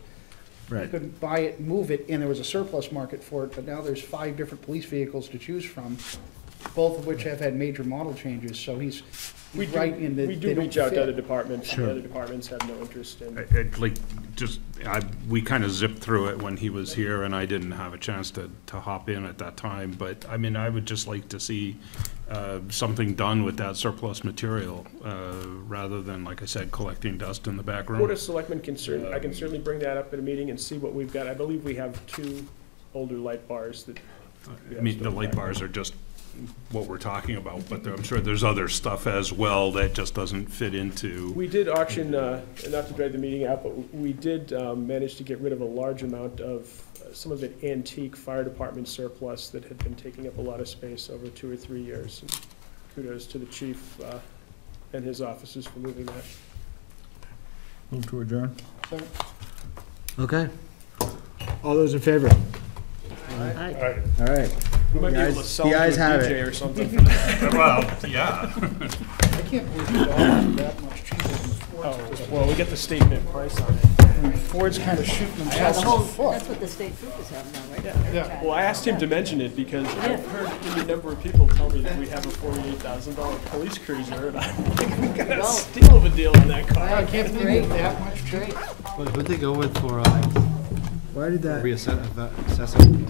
you Right. could buy it, move it, and there was a surplus market for it. But now there's 5 different police vehicles to choose from, both of which have had major model changes. So he's We right in that we they do don't reach out to other fit. departments, and Sure. the other departments have no interest in. We kind of zipped through it when he was here, and I didn't have a chance to hop in at that time, but, I mean, I would just like to see something done with that surplus material, rather than, like I said, collecting dust in the back room. Board of Selectmen I can certainly bring that up at a meeting and see what we've got. I believe we have 2 older light bars that. I mean, the light bars are just what we're talking about, but I'm sure there's other stuff as well that just doesn't fit into. We did auction, and not to drag the meeting out, but we did manage to get rid of a large amount of, some of it antique fire department surplus that had been taking up a lot of space over 2 or 3 years. And kudos to the chief and his officers for moving that. Move to adjourn. Okay. All those in favor? All right. We might be able to Guys, sell the it ayes to a have DJ it. or something for that. Well, yeah. I can't believe the dollars are that much cheaper than Oh, Ford's. well, we get the statement price on it. I mean, Ford's kind of shooting themselves in the foot. That's what the state troopers have now, right? Yeah, well, I asked him to mention it because I've heard any number of people tell me that we have a $48,000 police cruiser, and I'm like, we got a steal of a deal on that car. I can't believe it's that much cheaper. What'd they go with for Why did that, reassessing?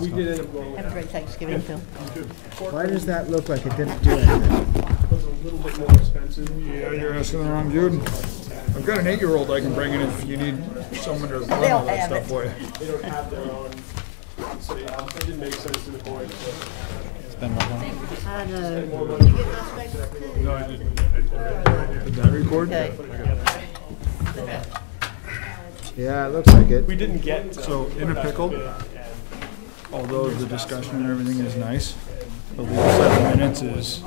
We did end up going with Have a great Thanksgiving, Phil. why does that look like it didn't do anything? It was a little bit more expensive. Yeah, you're asking the wrong dude. I've got an 8-year-old I can bring in if you need someone to run all that have stuff it. for you. They don't have their own, so it didn't make sense to the board. Spend more money. Spend more money. No, I didn't. Did that record? Okay. Yeah, it looks like it. We didn't get. So, in a pickle, although the discussion and everything is nice, the legal 7 minutes is